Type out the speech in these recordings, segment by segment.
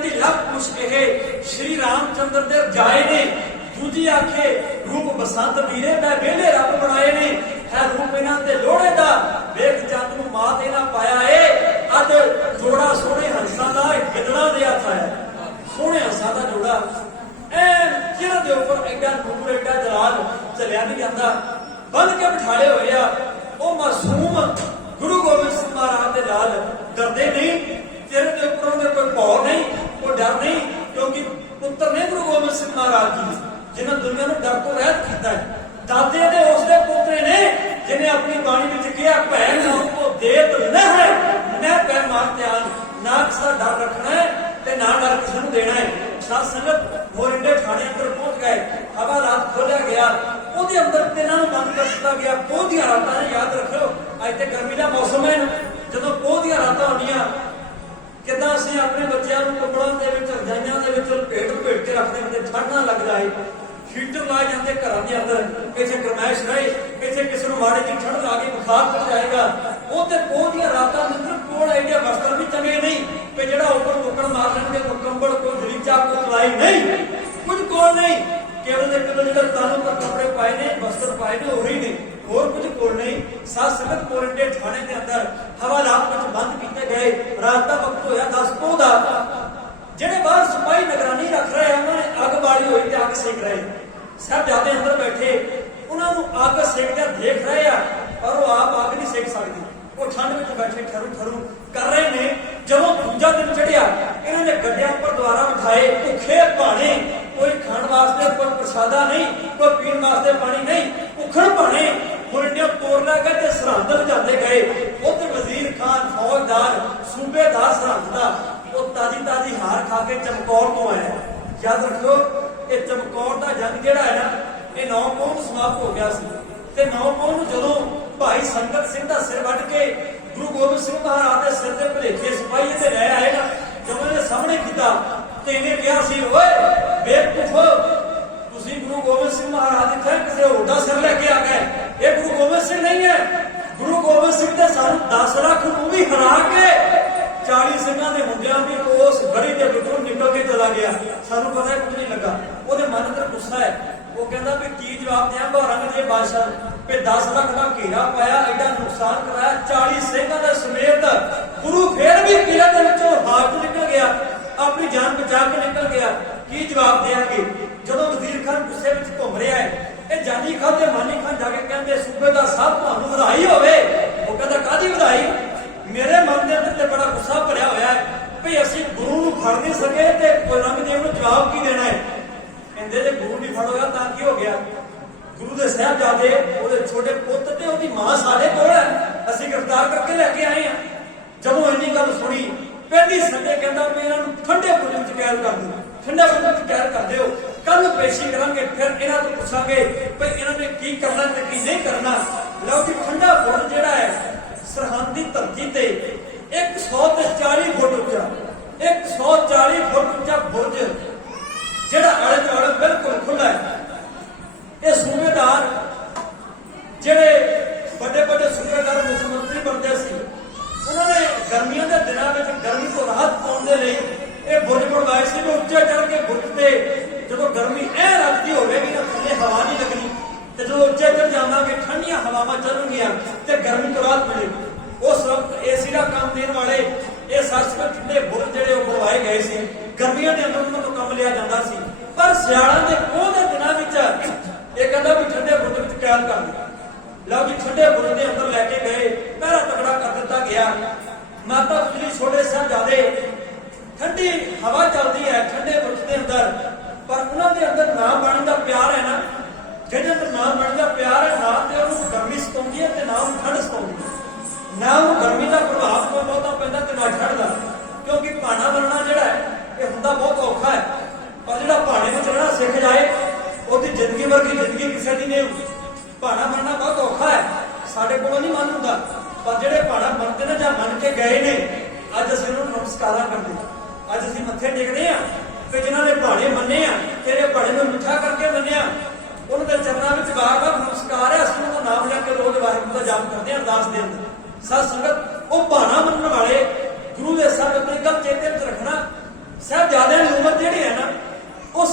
कहती लख कुछ कहे श्री रामचंद्र दे जाए ने, दूजी आखे रूप बसंत वीरे मैं वेले रब बनाए ने, है रूप इन्हां ते लोड़े दा वेख चंद नूं मात इन्हां पाया है, अज जोड़ा सोहणे हंसां दा गिदड़ा दे हत्थ है, सोहणे हंसां दा जोड़ा चिर दे उपर एडा नूर एडा जलाल चलिया नहीं जाता, बंध के बिठाले होए आ ओ मासूम गुरु गोबिंद सिंह महाराज दे नाल डरदे नहीं, चेहरे के उपर उन्हें कोई भौ नहीं, कोई डर नहीं, क्योंकि पुत्र ने गुरु गोबिंद सिंह महाराज जी जिन्हें दुनिया में डर तो रहत किया है। दादे ने उसके पोतरे ने जिन्हें अपनी बाणी में कहा भैन नाम को देत न है न पैर मार ध्यान, ना किसी डर रखना है ते ना डर किसी को देना है। साथ संगत मोरिंडे थाने अंदर पहुंच गए, हवा रात खोलिया गया, ਉਹਦੇ ਅੰਦਰ ਤਿੰਨਾਂ ਨੂੰ ਬੰਦ ਕਰ ਦਿੱਤਾ ਗਿਆ। ਪੋਹ ਦੀਆਂ ਰਾਤਾਂ ਨੇ, ਯਾਦ ਰੱਖਿਓ ਅੱਜ ਤੇ ਗਰਮੀ ਦਾ ਮੌਸਮ ਹੈ, ਜਦੋਂ ਪੋਹ ਦੀਆਂ ਰਾਤਾਂ ਹੁੰਦੀਆਂ ਕਿੱਦਾਂ ਅਸੀਂ ਆਪਣੇ ਬੱਚਿਆਂ ਨੂੰ ਕੰਬਲਾਂ ਦੇ ਵਿੱਚ ਰਜਾਈਆਂ ਦੇ ਵਿੱਚ ਲਪੇਟ ਕੇ ਰੱਖਦੇ ਹੁੰਦੇ, ਠੰਡ ਨਾ ਲੱਗ ਜਾਏ, ਹੀਟਰ ਲਾ ਜਾਂਦੇ ਘਰਾਂ ਦੇ ਅੰਦਰ, ਇੱਥੇ ਗਰਮੈਸ਼ ਰਹੇ, ਇੱਥੇ ਕਿਸੇ ਨੂੰ ਮਾੜੀ ਜਿਹੀ ਠੰਡ ਲਾ ਕੇ ਬੁਖਾਰ ਚੜ ਜਾਏਗਾ। ਉਹ ਤੇ ਪੋਹ ਦੀਆਂ ਰਾਤਾਂ ਦੇ ਅੰਦਰ ਕੋਲ ਐਡੇ ਵਸਤਰ ਵੀ ਚੰਗੇ ਨਹੀਂ ਕਿ ਜਿਹੜਾ ਉੱਪਰ ਮੁੱਕਣ ਮਾਰ ਲੈਣਗੇ, ਕੋਈ ਕੰਬਲ ਕੋਈ ਦਰੀਚਾ ਕੋਈ ਤਲਾਈ ਨਹੀਂ, ਕੁਝ ਕੋਲ ਨਹੀਂ, केवल एक जो तानों पर कपड़े पाए ने वस्त्र पाए ने और ही नहीं, और कुछ कोल नहीं। सात संगत मोरिंडे थाने के अंदर हवालात में बंद किए गए। रात का वक्त होया 10 पोह दा, जेडे बाहर सिपाही निगरानी रख रहे हैं उन्होंने अग बाली हुई ते अग सेक रहे, साहबजादे अंदर बैठे उन्होंने अग सेकदे देख रहे हैं, और वो आप अग नहीं सेक सकती, वो ठंड में बैठे ठरू ठरू कर रहे ने। जदों दूजा दिन चढ़िया इन्होंने गड्डियां पर द्वारा बिठाए, भुखे भाने, कोई खाण वास्ते कोई प्रसादा नहीं, कोई पीण वास्ते पानी नहीं, उखड़ भाने मुरिंडे तोड़ ला गए, सरहद जाते गए। उधर वजीर खान फौजदार सूबेदार सरहद का वो ताजी ताजी हार खा के चमकौर तो आया। याद रखो ये चमकौर का जंग जोड़ा है ना, ये 9 पोह नूं समाप्त हो गया सी, ते 9 पोह नूं जदों भाई संगत सिंह का सिर वढ़ के गुरु गोबिंद सिंह महाराज के सिर के भलेखे सिपाही ते लै आए ना, जदों इहने सामने कीता ते इहने कहा सी ओए बेवकूफो, तुसीं गुरु गोबिंद सिंह महाराज इत्थे किसी होर दा सिर लैके आ गए, ये गुरु गोबिंद सिंह नहीं है। गुरु गोबिंद सिंह ने सानू 10 लाख नूं भी हरा के 40 सिंहां दे मुंडियां भी उस गड़ी दे विचों निकल के चला गया, सानू पता है कुछ नहीं लगा। ਉਹਦੇ मन अंदर गुस्सा है, वो कहता भी की जवाब दिया औरंगजेब बादशाह पे 10 लाख का घेरा पाया, एडा नुकसान कराया, 40 सिंहां दे समेत गुरु फिर भी किले दे विचों हार निकल गया, अपनी जान बचा के निकल गया, की जवाब देंगे। जदों वजीर खान गुस्से में घूम रहा है, ये जानी खान ते मानी खान जाके कहते सूबेदार साहब तुहानू वधाई होवे, वो कहता कादी वधाई, मेरे मन के अंदर बड़ा गुस्सा भरिया होया है भी असीं गुरु नूं फड़ नहीं सके ते औरंगजेब नूं जवाब की देना है। कहते जे गुरु नहीं फड़ोगा तां की हो गया, गुरु दे साहबजादे ਉਹਦੇ छोटे पुੱਤ ते ਉਹਦੀ मां साडे कोल है, असीं गिरफ्तार करके लैके आए हैं। जदों इन्नी गल सुनी पहली संडे कहता मैं इन्हां नूं ठंडे बुर्ज विच कैद कर दूं, ठंडे बुर्ज विच कैद कर दिओ, कल पेशी करांगे, फिर इन्हां तों पुछांगे भई इन्हां ने की करना ते की नहीं करना। लो जी ठंडा बुर्ज जिहड़ा है सरहद की धरती ते 140 फुट उच्चा, 140 फुट उच्चा बुर्ज जिहड़ा आले दुआले बिल्कुल खुला है। ये सूबेदार जिहड़े बड़े बड़े सूबेदार मुख्यमंत्री बनते सी, उन्होंने गर्मियों के दिनों में गर्मी को राहत पाने के लिए ये बुर्ज बनवाए सी, उच्चे चढ़ के बुर्ज से जो गर्मी ऐ लगती होगी ना थले हवा नहीं लगनी, तो जो उच्चे चढ़ जावांगे ठंडियां हवावां चलणगियां ते गर्मी तो राहत मिलेगी। उस वक्त एसी का काम देने वाले ये सचमुच ठंडे बुर्ज जिहड़े बनवाए गए सी, गर्मियों के अंदर उन्होंने काम लिया जाता सी, पर सियालों के पोह के दिनों में ये कहता भी ठंडे बुर्ज में कैद कर दिया। लो जी ठंडे बुर्ज के अंदर लैके गए, पहरा तगड़ा कर दिता गया। माता गुजरी छोटे साहबजादे, ठंडी हवा चलती है ठंडे बुर्ज के अंदर, पर उन्होंने अंदर नाम बाणी का प्यार है ना, जिहदे अंदर नाम बाणी का प्यार है ना, तो उन्होंने गर्मी सताउंदी है ते ना उन्होंने ठंड सताउंदी है, ना उन्होंने गर्मी का प्रभाव कोई बहुता पैंदा ते ना ठंड का, क्योंकि भाना बनना जिहड़ा है ये हुंदा बहुत औखा है, पर जिहड़ा भाने में चढ़ना सीख जाए ਉਹਦੀ ਜ਼ਿੰਦਗੀ ਵਰਗੀ ਜ਼ਿੰਦਗੀ ਕਿਸੇ ਦੀ ਨਹੀਂ ਹੁੰਦੀ। ਭਾਣਾ ਬਣਨਾ ਬਹੁਤ ਔਖਾ ਹੈ, ਸਾਡੇ ਕੋਲੋਂ ਨਹੀਂ ਮਨ ਹੁੰਦਾ, ਪਰ ਜਿਹੜੇ ਭਾਣਾ ਬਣਦੇ ਨੇ ਜਾਂ ਮੰਨ ਕੇ ਗਏ ਨੇ, ਅੱਜ ਅਸੀਂ ਉਹਨਾਂ ਨੂੰ ਨਮਸਕਾਰਾਂ ਕਰਦੇ ਹਾਂ, ਅੱਜ ਅਸੀਂ ਮੱਥੇ ਟੇਕਦੇ ਹਾਂ ਕਿ ਜਿਨ੍ਹਾਂ ਨੇ ਭਾਣੇ ਮੰਨੇ ਆ, ਤੇਰੇ ਭਾਣੇ ਨੂੰ ਮਿੱਠਾ ਕਰਕੇ ਮੰਨਿਆ, ਉਹਨਾਂ ਦੇ ਚਰਨਾਂ ਵਿੱਚ ਵਾਰ-ਵਾਰ ਨਮਸਕਾਰ ਹੈ। ਅਸੀਂ ਉਹਨਾਂ ਦਾ ਨਾਮ ਲੈ ਕੇ ਰੋਜ਼ ਵਾਹਿਗੁਰੂ ਦਾ ਜਾਪ ਕਰਦੇ ਹਾਂ ਅਰਦਾਸ ਦੇ ਅੰਦਰ। ਸਾਧ ਸੰਗਤ ਉਹ ਭਾਣਾ ਮੰਨਣ ਵਾਲੇ ਗੁਰੂ ਦੇ ਸਭ ਆਪਣੀ ਗੱਲ ਚੇਤੇ ਵਿੱਚ ਰੱਖਣਾ। ਸਾਹਿਬ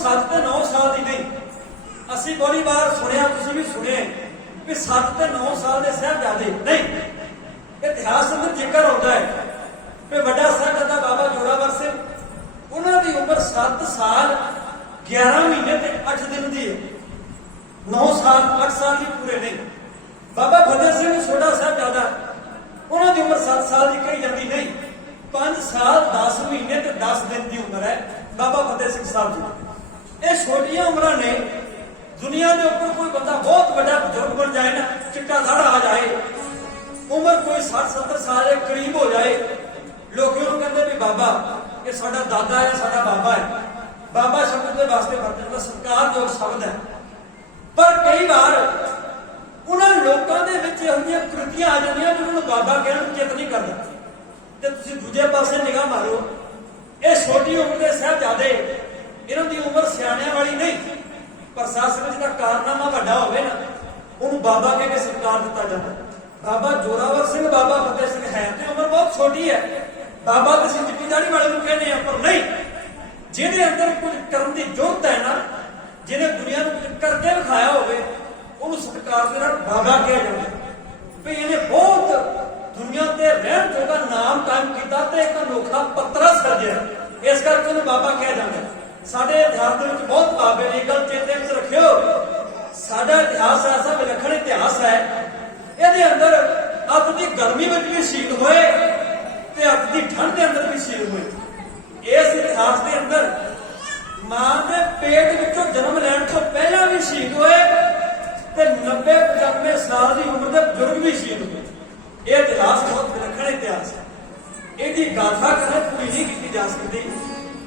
7 ਤੇ 9 ਸਾਲ ਦੀ ਨਹੀਂ। ਅਸੀਂ ਬੜੀ ਵਾਰ ਸੁਣਿਆ, ਤੁਸੀਂ ਵੀ ਸੁਣਿਆ ਕਿ 7 ਤੇ 9 ਸਾਲ ਦੇ ਸਾਹਿਬਜ਼ਾਦੇ ਨਹੀਂ। ਇਤਿਹਾਸ ਅੰਦਰ ਜ਼ਿਕਰ ਆਉਂਦਾ ਹੈ ਕਿ ਵੱਡਾ ਸਾਹਿਬਜ਼ਾਦਾ ਬਾਬਾ ਜ਼ੋਰਾਵਰ ਸਿੰਘ, ਉਹਨਾਂ ਦੀ ਉਮਰ 7 ਸਾਲ 11 ਮਹੀਨੇ ਤੇ 8 ਦਿਨ ਦੀ ਹੈ। 9 ਸਾਲ 8 ਸਾਲ ਵੀ ਪੂਰੇ ਨਹੀਂ। ਬਾਬਾ ਫਤਿਹ ਸਿੰਘ ਛੋਟਾ ਸਾਹਿਬਜ਼ਾਦਾ, ਉਹਨਾਂ ਦੀ ਉਮਰ 7 ਸਾਲ ਦੀ ਕਹੀ ਜਾਂਦੀ ਨਹੀਂ। 5 ਸਾਲ 10 ਮਹੀਨੇ ਤੇ 10 ਦਿਨ ਦੀ ਉਮਰ ਹੈ ਬਾਬਾ ਫਤਿਹ ਸਿੰਘ ਸਾਹਿਬ ਦੀ। ਇਹ ਛੋਟੀਆਂ ਉਮਰਾਂ ਨੇ। ਦੁਨੀਆ ਦੇ ਉੱਪਰ ਕੋਈ ਬੰਦਾ ਬਹੁਤ ਵੱਡਾ ਬਜ਼ੁਰਗ ਬਣ ਜਾਏ ਨਾ, ਚਿੱਟਾ ਦਾੜਾ ਆ ਜਾਏ, ਉਮਰ ਕੋਈ 60-70 ਸਾਲ ਦੇ ਕਰੀਬ ਹੋ ਜਾਏ, ਲੋਕ ਉਹਨੂੰ ਕਹਿੰਦੇ ਵੀ ਬਾਬਾ, ਇਹ ਸਾਡਾ ਦਾਦਾ ਹੈ, ਸਾਡਾ ਬਾਬਾ ਹੈ। ਬਾਬਾ ਸ਼ਬਦ ਦੇ ਵਾਸਤੇ ਵਰਤਣ ਦਾ ਸਤਿਕਾਰਯੋਗ ਸ਼ਬਦ ਹੈ। ਪਰ ਕਈ ਵਾਰ ਉਹਨਾਂ ਲੋਕਾਂ ਦੇ ਵਿੱਚ ਇਹੋ ਜਿਹੀਆਂ ਕ੍ਰਿਤੀਆਂ ਆ ਜਾਂਦੀਆਂ ਜਿਹਨਾਂ ਨੂੰ ਬਾਬਾ ਕਹਿਣ ਨੂੰ ਚਿੱਤ ਨਹੀਂ ਕਰਦਾ। ਤੇ ਤੁਸੀਂ ਦੂਜੇ ਪਾਸੇ ਨਿਗਾਹ ਮਾਰੋ, ਇਹ ਛੋਟੀ ਉਮਰ ਦੇ ਸਾਹਿਬਜ਼ਾਦੇ, ਇਹਨਾਂ ਦੀ ਉਮਰ ਸਿਆਣਿਆਂ ਵਾਲੀ ਨਹੀਂ। ਪ੍ਰਸ਼ਾਸਨ ਜਿਹਦਾ ਕਾਰਨਾਮਾ ਵੱਡਾ ਹੋਵੇ ਨਾ, ਉਹਨੂੰ ਬਾਬਾ ਕਹਿ ਕੇ ਸਤਿਕਾਰ ਦਿੱਤਾ ਜਾਂਦਾ। ਬਾਬਾ ਜ਼ੋਰਾਵਰ ਸਿੰਘ, ਬਾਬਾ ਫਤਿਹ ਸਿੰਘ ਹੈ ਤੇ ਉਮਰ ਬਹੁਤ ਛੋਟੀ ਹੈ। ਬਾਬਾ ਤੁਸੀਂ ਚਿੱਟੀ ਦਾੜੀ ਵਾਲੇ ਨੂੰ ਕਹਿੰਦੇ ਆ, ਪਰ ਨਹੀਂ, ਜਿਹਦੇ ਅੰਦਰ ਕੁਝ ਕਰਨ ਦੀ ਜੁਰਤ ਹੈ ਨਾ, ਜਿਹਨੇ ਦੁਨੀਆ ਨੂੰ ਕੁਝ ਕਰਕੇ ਵਿਖਾਇਆ ਹੋਵੇ, ਉਹਨੂੰ ਸਤਿਕਾਰ ਦੇ ਨਾਲ ਬਾਬਾ ਕਿਹਾ ਜਾਂਦਾ। ਵੀ ਇਹਨੇ ਬਹੁਤ ਦੁਨੀਆ ਤੇ ਰਹਿਣ ਜੋਗਾ ਨਾਮ ਕਾਇਮ ਕੀਤਾ ਤੇ ਇੱਕ ਅਨੋਖਾ ਪੱਤਰਾ ਸਿਰਜਿਆ, ਇਸ ਕਰਕੇ ਉਹਨੂੰ ਬਾਬਾ ਕਿਹਾ ਜਾਂਦਾ। ਸਾਡੇ ਇਤਿਹਾਸ ਦੇ ਵਿੱਚ ਬਹੁਤ ਬਾਬੇ ਨੇ, ਗੱਲ ਚੇਤੇ ਵਿੱਚ ਰੱਖਿਓ। ਸਾਡਾ ਇਤਿਹਾਸ ਐਸਾ ਵਿਲੱਖਣ ਇਤਿਹਾਸ ਹੈ, ਇਹਦੇ ਅੰਦਰ ਅੱਤ ਦੀ ਗਰਮੀ ਵਿੱਚ ਵੀ ਸ਼ਹੀਦ ਹੋਏ ਤੇ ਅੱਤ ਦੀ ਠੰਡ ਦੇ ਅੰਦਰ ਵੀ ਸ਼ਹੀਦ ਹੋਏ। ਇਸ ਇਤਿਹਾਸ ਦੇ ਅੰਦਰ ਮਾਂ ਦੇ ਪੇਟ ਵਿੱਚੋਂ ਜਨਮ ਲੈਣ ਤੋਂ ਪਹਿਲਾਂ ਵੀ ਸ਼ਹੀਦ ਹੋਏ ਤੇ 90-95 ਸਾਲ ਦੀ ਉਮਰ ਦੇ ਬਜ਼ੁਰਗ ਵੀ ਸ਼ਹੀਦ ਹੋਏ। ਇਹ ਇਤਿਹਾਸ ਬਹੁਤ ਵਿਲੱਖਣ ਇਤਿਹਾਸ ਹੈ। ਇਹਦੀ ਗਾਥਾ ਕਦੇ ਪੂਰੀ ਨਹੀਂ ਕੀਤੀ ਜਾ ਸਕਦੀ।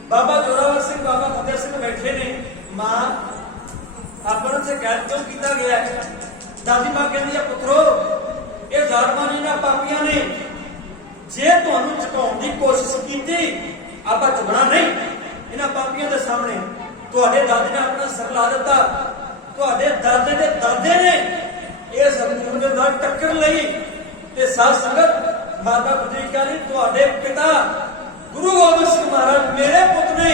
ਬਾਬਾ ਜ਼ੋਰਾਵਰ ਸਿੰਘ, ਬਾਬਾ ਫਤਿਹ ਸਿੰਘ ਬੈਠੇ ਨੇ। ਮਾਂ ਆਪਾਂ ਨੂੰ ਕੈਦ ਕਿਉਂ ਕੀਤਾ ਗਿਆ ਹੈ? ਦਾਦੀ ਮਾਂ ਕਹਿੰਦੀ ਹੈ, ਪੁੱਤਰੋ, ਇਹ ਜ਼ਾਲਮਾਂ ਨੇ, ਪਾਪੀਆਂ ਨੇ ਜੇ ਤੁਹਾਨੂੰ ਝੁਕਾਉਣ ਦੀ ਕੋਸ਼ਿਸ਼ ਕੀਤੀ, ਆਪਾਂ ਝੁਕਣਾ ਨਹੀਂ। ਇਹਨਾਂ ਪਾਪੀਆਂ ਦੇ ਸਾਹਮਣੇ ਤੁਹਾਡੇ ਦਾਦੇ ਨੇ ਆਪਣਾ ਸਿਰ ਲਾ ਦਿੱਤਾ। ਤੁਹਾਡੇ ਦਾਦੇ ਦੇ ਦਾਦੇ ਨੇ ਇਸ ਹਕੂਮਤ ਦੇ ਨਾਲ ਟੱਕਰ ਲਈ ਤੇ ਸਾਧ ਸੰਗਤ ਮਾਤਾ ਬੁੱਧੀਕਾ ਨੇ, ਤੁਹਾਡੇ ਪਿਤਾ ਗੁਰੂ ਗੋਬਿੰਦ ਸਿੰਘ ਮਹਾਰਾਜ ਮੇਰੇ ਪੁੱਤ ਨੇ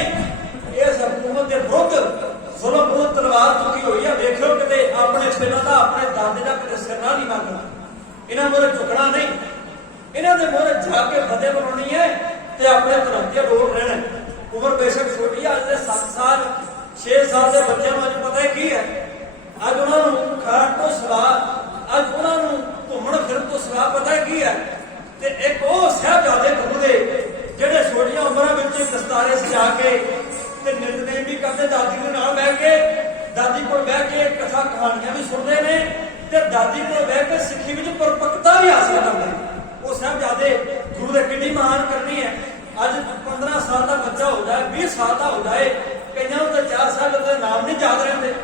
ਇਸ ਹਕੂਮਤ ਦੇ ਵਿਰੁੱਧ ਜ਼ੁਲਮ ਵਿਰੁੱਧ ਤਲਵਾਰ ਚੁੱਕੀ ਹੋਈ ਹੈ। ਵੇਖੋ ਕਿਤੇ ਆਪਣੇ ਪਿਤਾ ਦਾ, ਆਪਣੇ ਦਾਦੇ ਦਾ ਕਿਤੇ ਸਿਰ ਨਾ ਨਹੀਂ ਮੰਗਣਾ। ਇਹਨਾਂ ਮੂਹਰੇ ਝੁਕਣਾ ਨਹੀਂ। ਇਹਨਾਂ ਦੇ ਮੂਹਰੇ ਜਾ ਕੇ ਫਤਿਹ ਬਣਾਉਣੀ ਹੈ ਤੇ ਆਪਣੇ ਧਰਮ ਤੇ ਅਡੋਲ ਰਹਿਣਾ। ਉਮਰ ਬੇਸ਼ੱਕ ਛੋਟੀ ਹੈ, ਅੱਜ ਦੇ 7 ਸਾਲ 6 ਸਾਲ ਦੇ ਬੱਚਿਆਂ ਨੂੰ ਅੱਜ ਪਤਾ ਕੀ ਹੈ? ਅੱਜ ਉਹਨਾਂ ਨੂੰ ਖਾਣ ਤੋਂ ਸਿਵਾ, ਅੱਜ ਉਹਨਾਂ ਨੂੰ ਘੁੰਮਣ ਫਿਰਨ ਤੋਂ ਸਿਵਾ ਪਤਾ ਕੀ ਹੈ? ਤੇ ਇੱਕ ਉਹ ਸਾਹਿਬਜ਼ਾਦੇ ਗੁਰੂ ਦੇ ਜਿਹੜੇ ਛੋਟੀਆਂ ਉਮਰਾਂ ਵਿੱਚ ਦਸਤਾਰੇ ਸਜਾ ਕੇ ਤੇ ਨਿਤਨੇਮ ਵੀ ਕਰਦੇ, ਦਾਦੀ ਦੇ ਨਾਲ ਬਹਿ ਕੇ, ਦਾਦੀ ਕੋਲ ਬਹਿ ਕੇ ਕਥਾ ਕਹਾਣੀਆਂ ਵੀ ਸੁਣਦੇ ਨੇ ਤੇ ਦਾਦੀ ਕੋਲ ਬਹਿ ਕੇ ਸਿੱਖੀ ਵਿੱਚ ਪਰਪੱਕਤਾ ਵੀ ਹਾਸਲ ਕਰਦੇ ਨੇ। ਉਹ ਸਾਹਿਬਜ਼ਾਦੇ ਗੁਰੂ ਦੇ ਕਿੰਨੀ ਮਹਾਨ ਕਰਨੀ ਹੈ। ਅੱਜ 15 ਸਾਲ ਦਾ ਬੱਚਾ ਹੋ ਜਾਏ, 20 ਸਾਲ ਦਾ ਹੋ ਜਾਏ, ਕਈਆਂ ਨੂੰ ਤਾਂ 4 ਸਾਲ ਦੇ ਨਾਮ ਨਹੀਂ ਯਾਦ ਰਹਿੰਦੇ,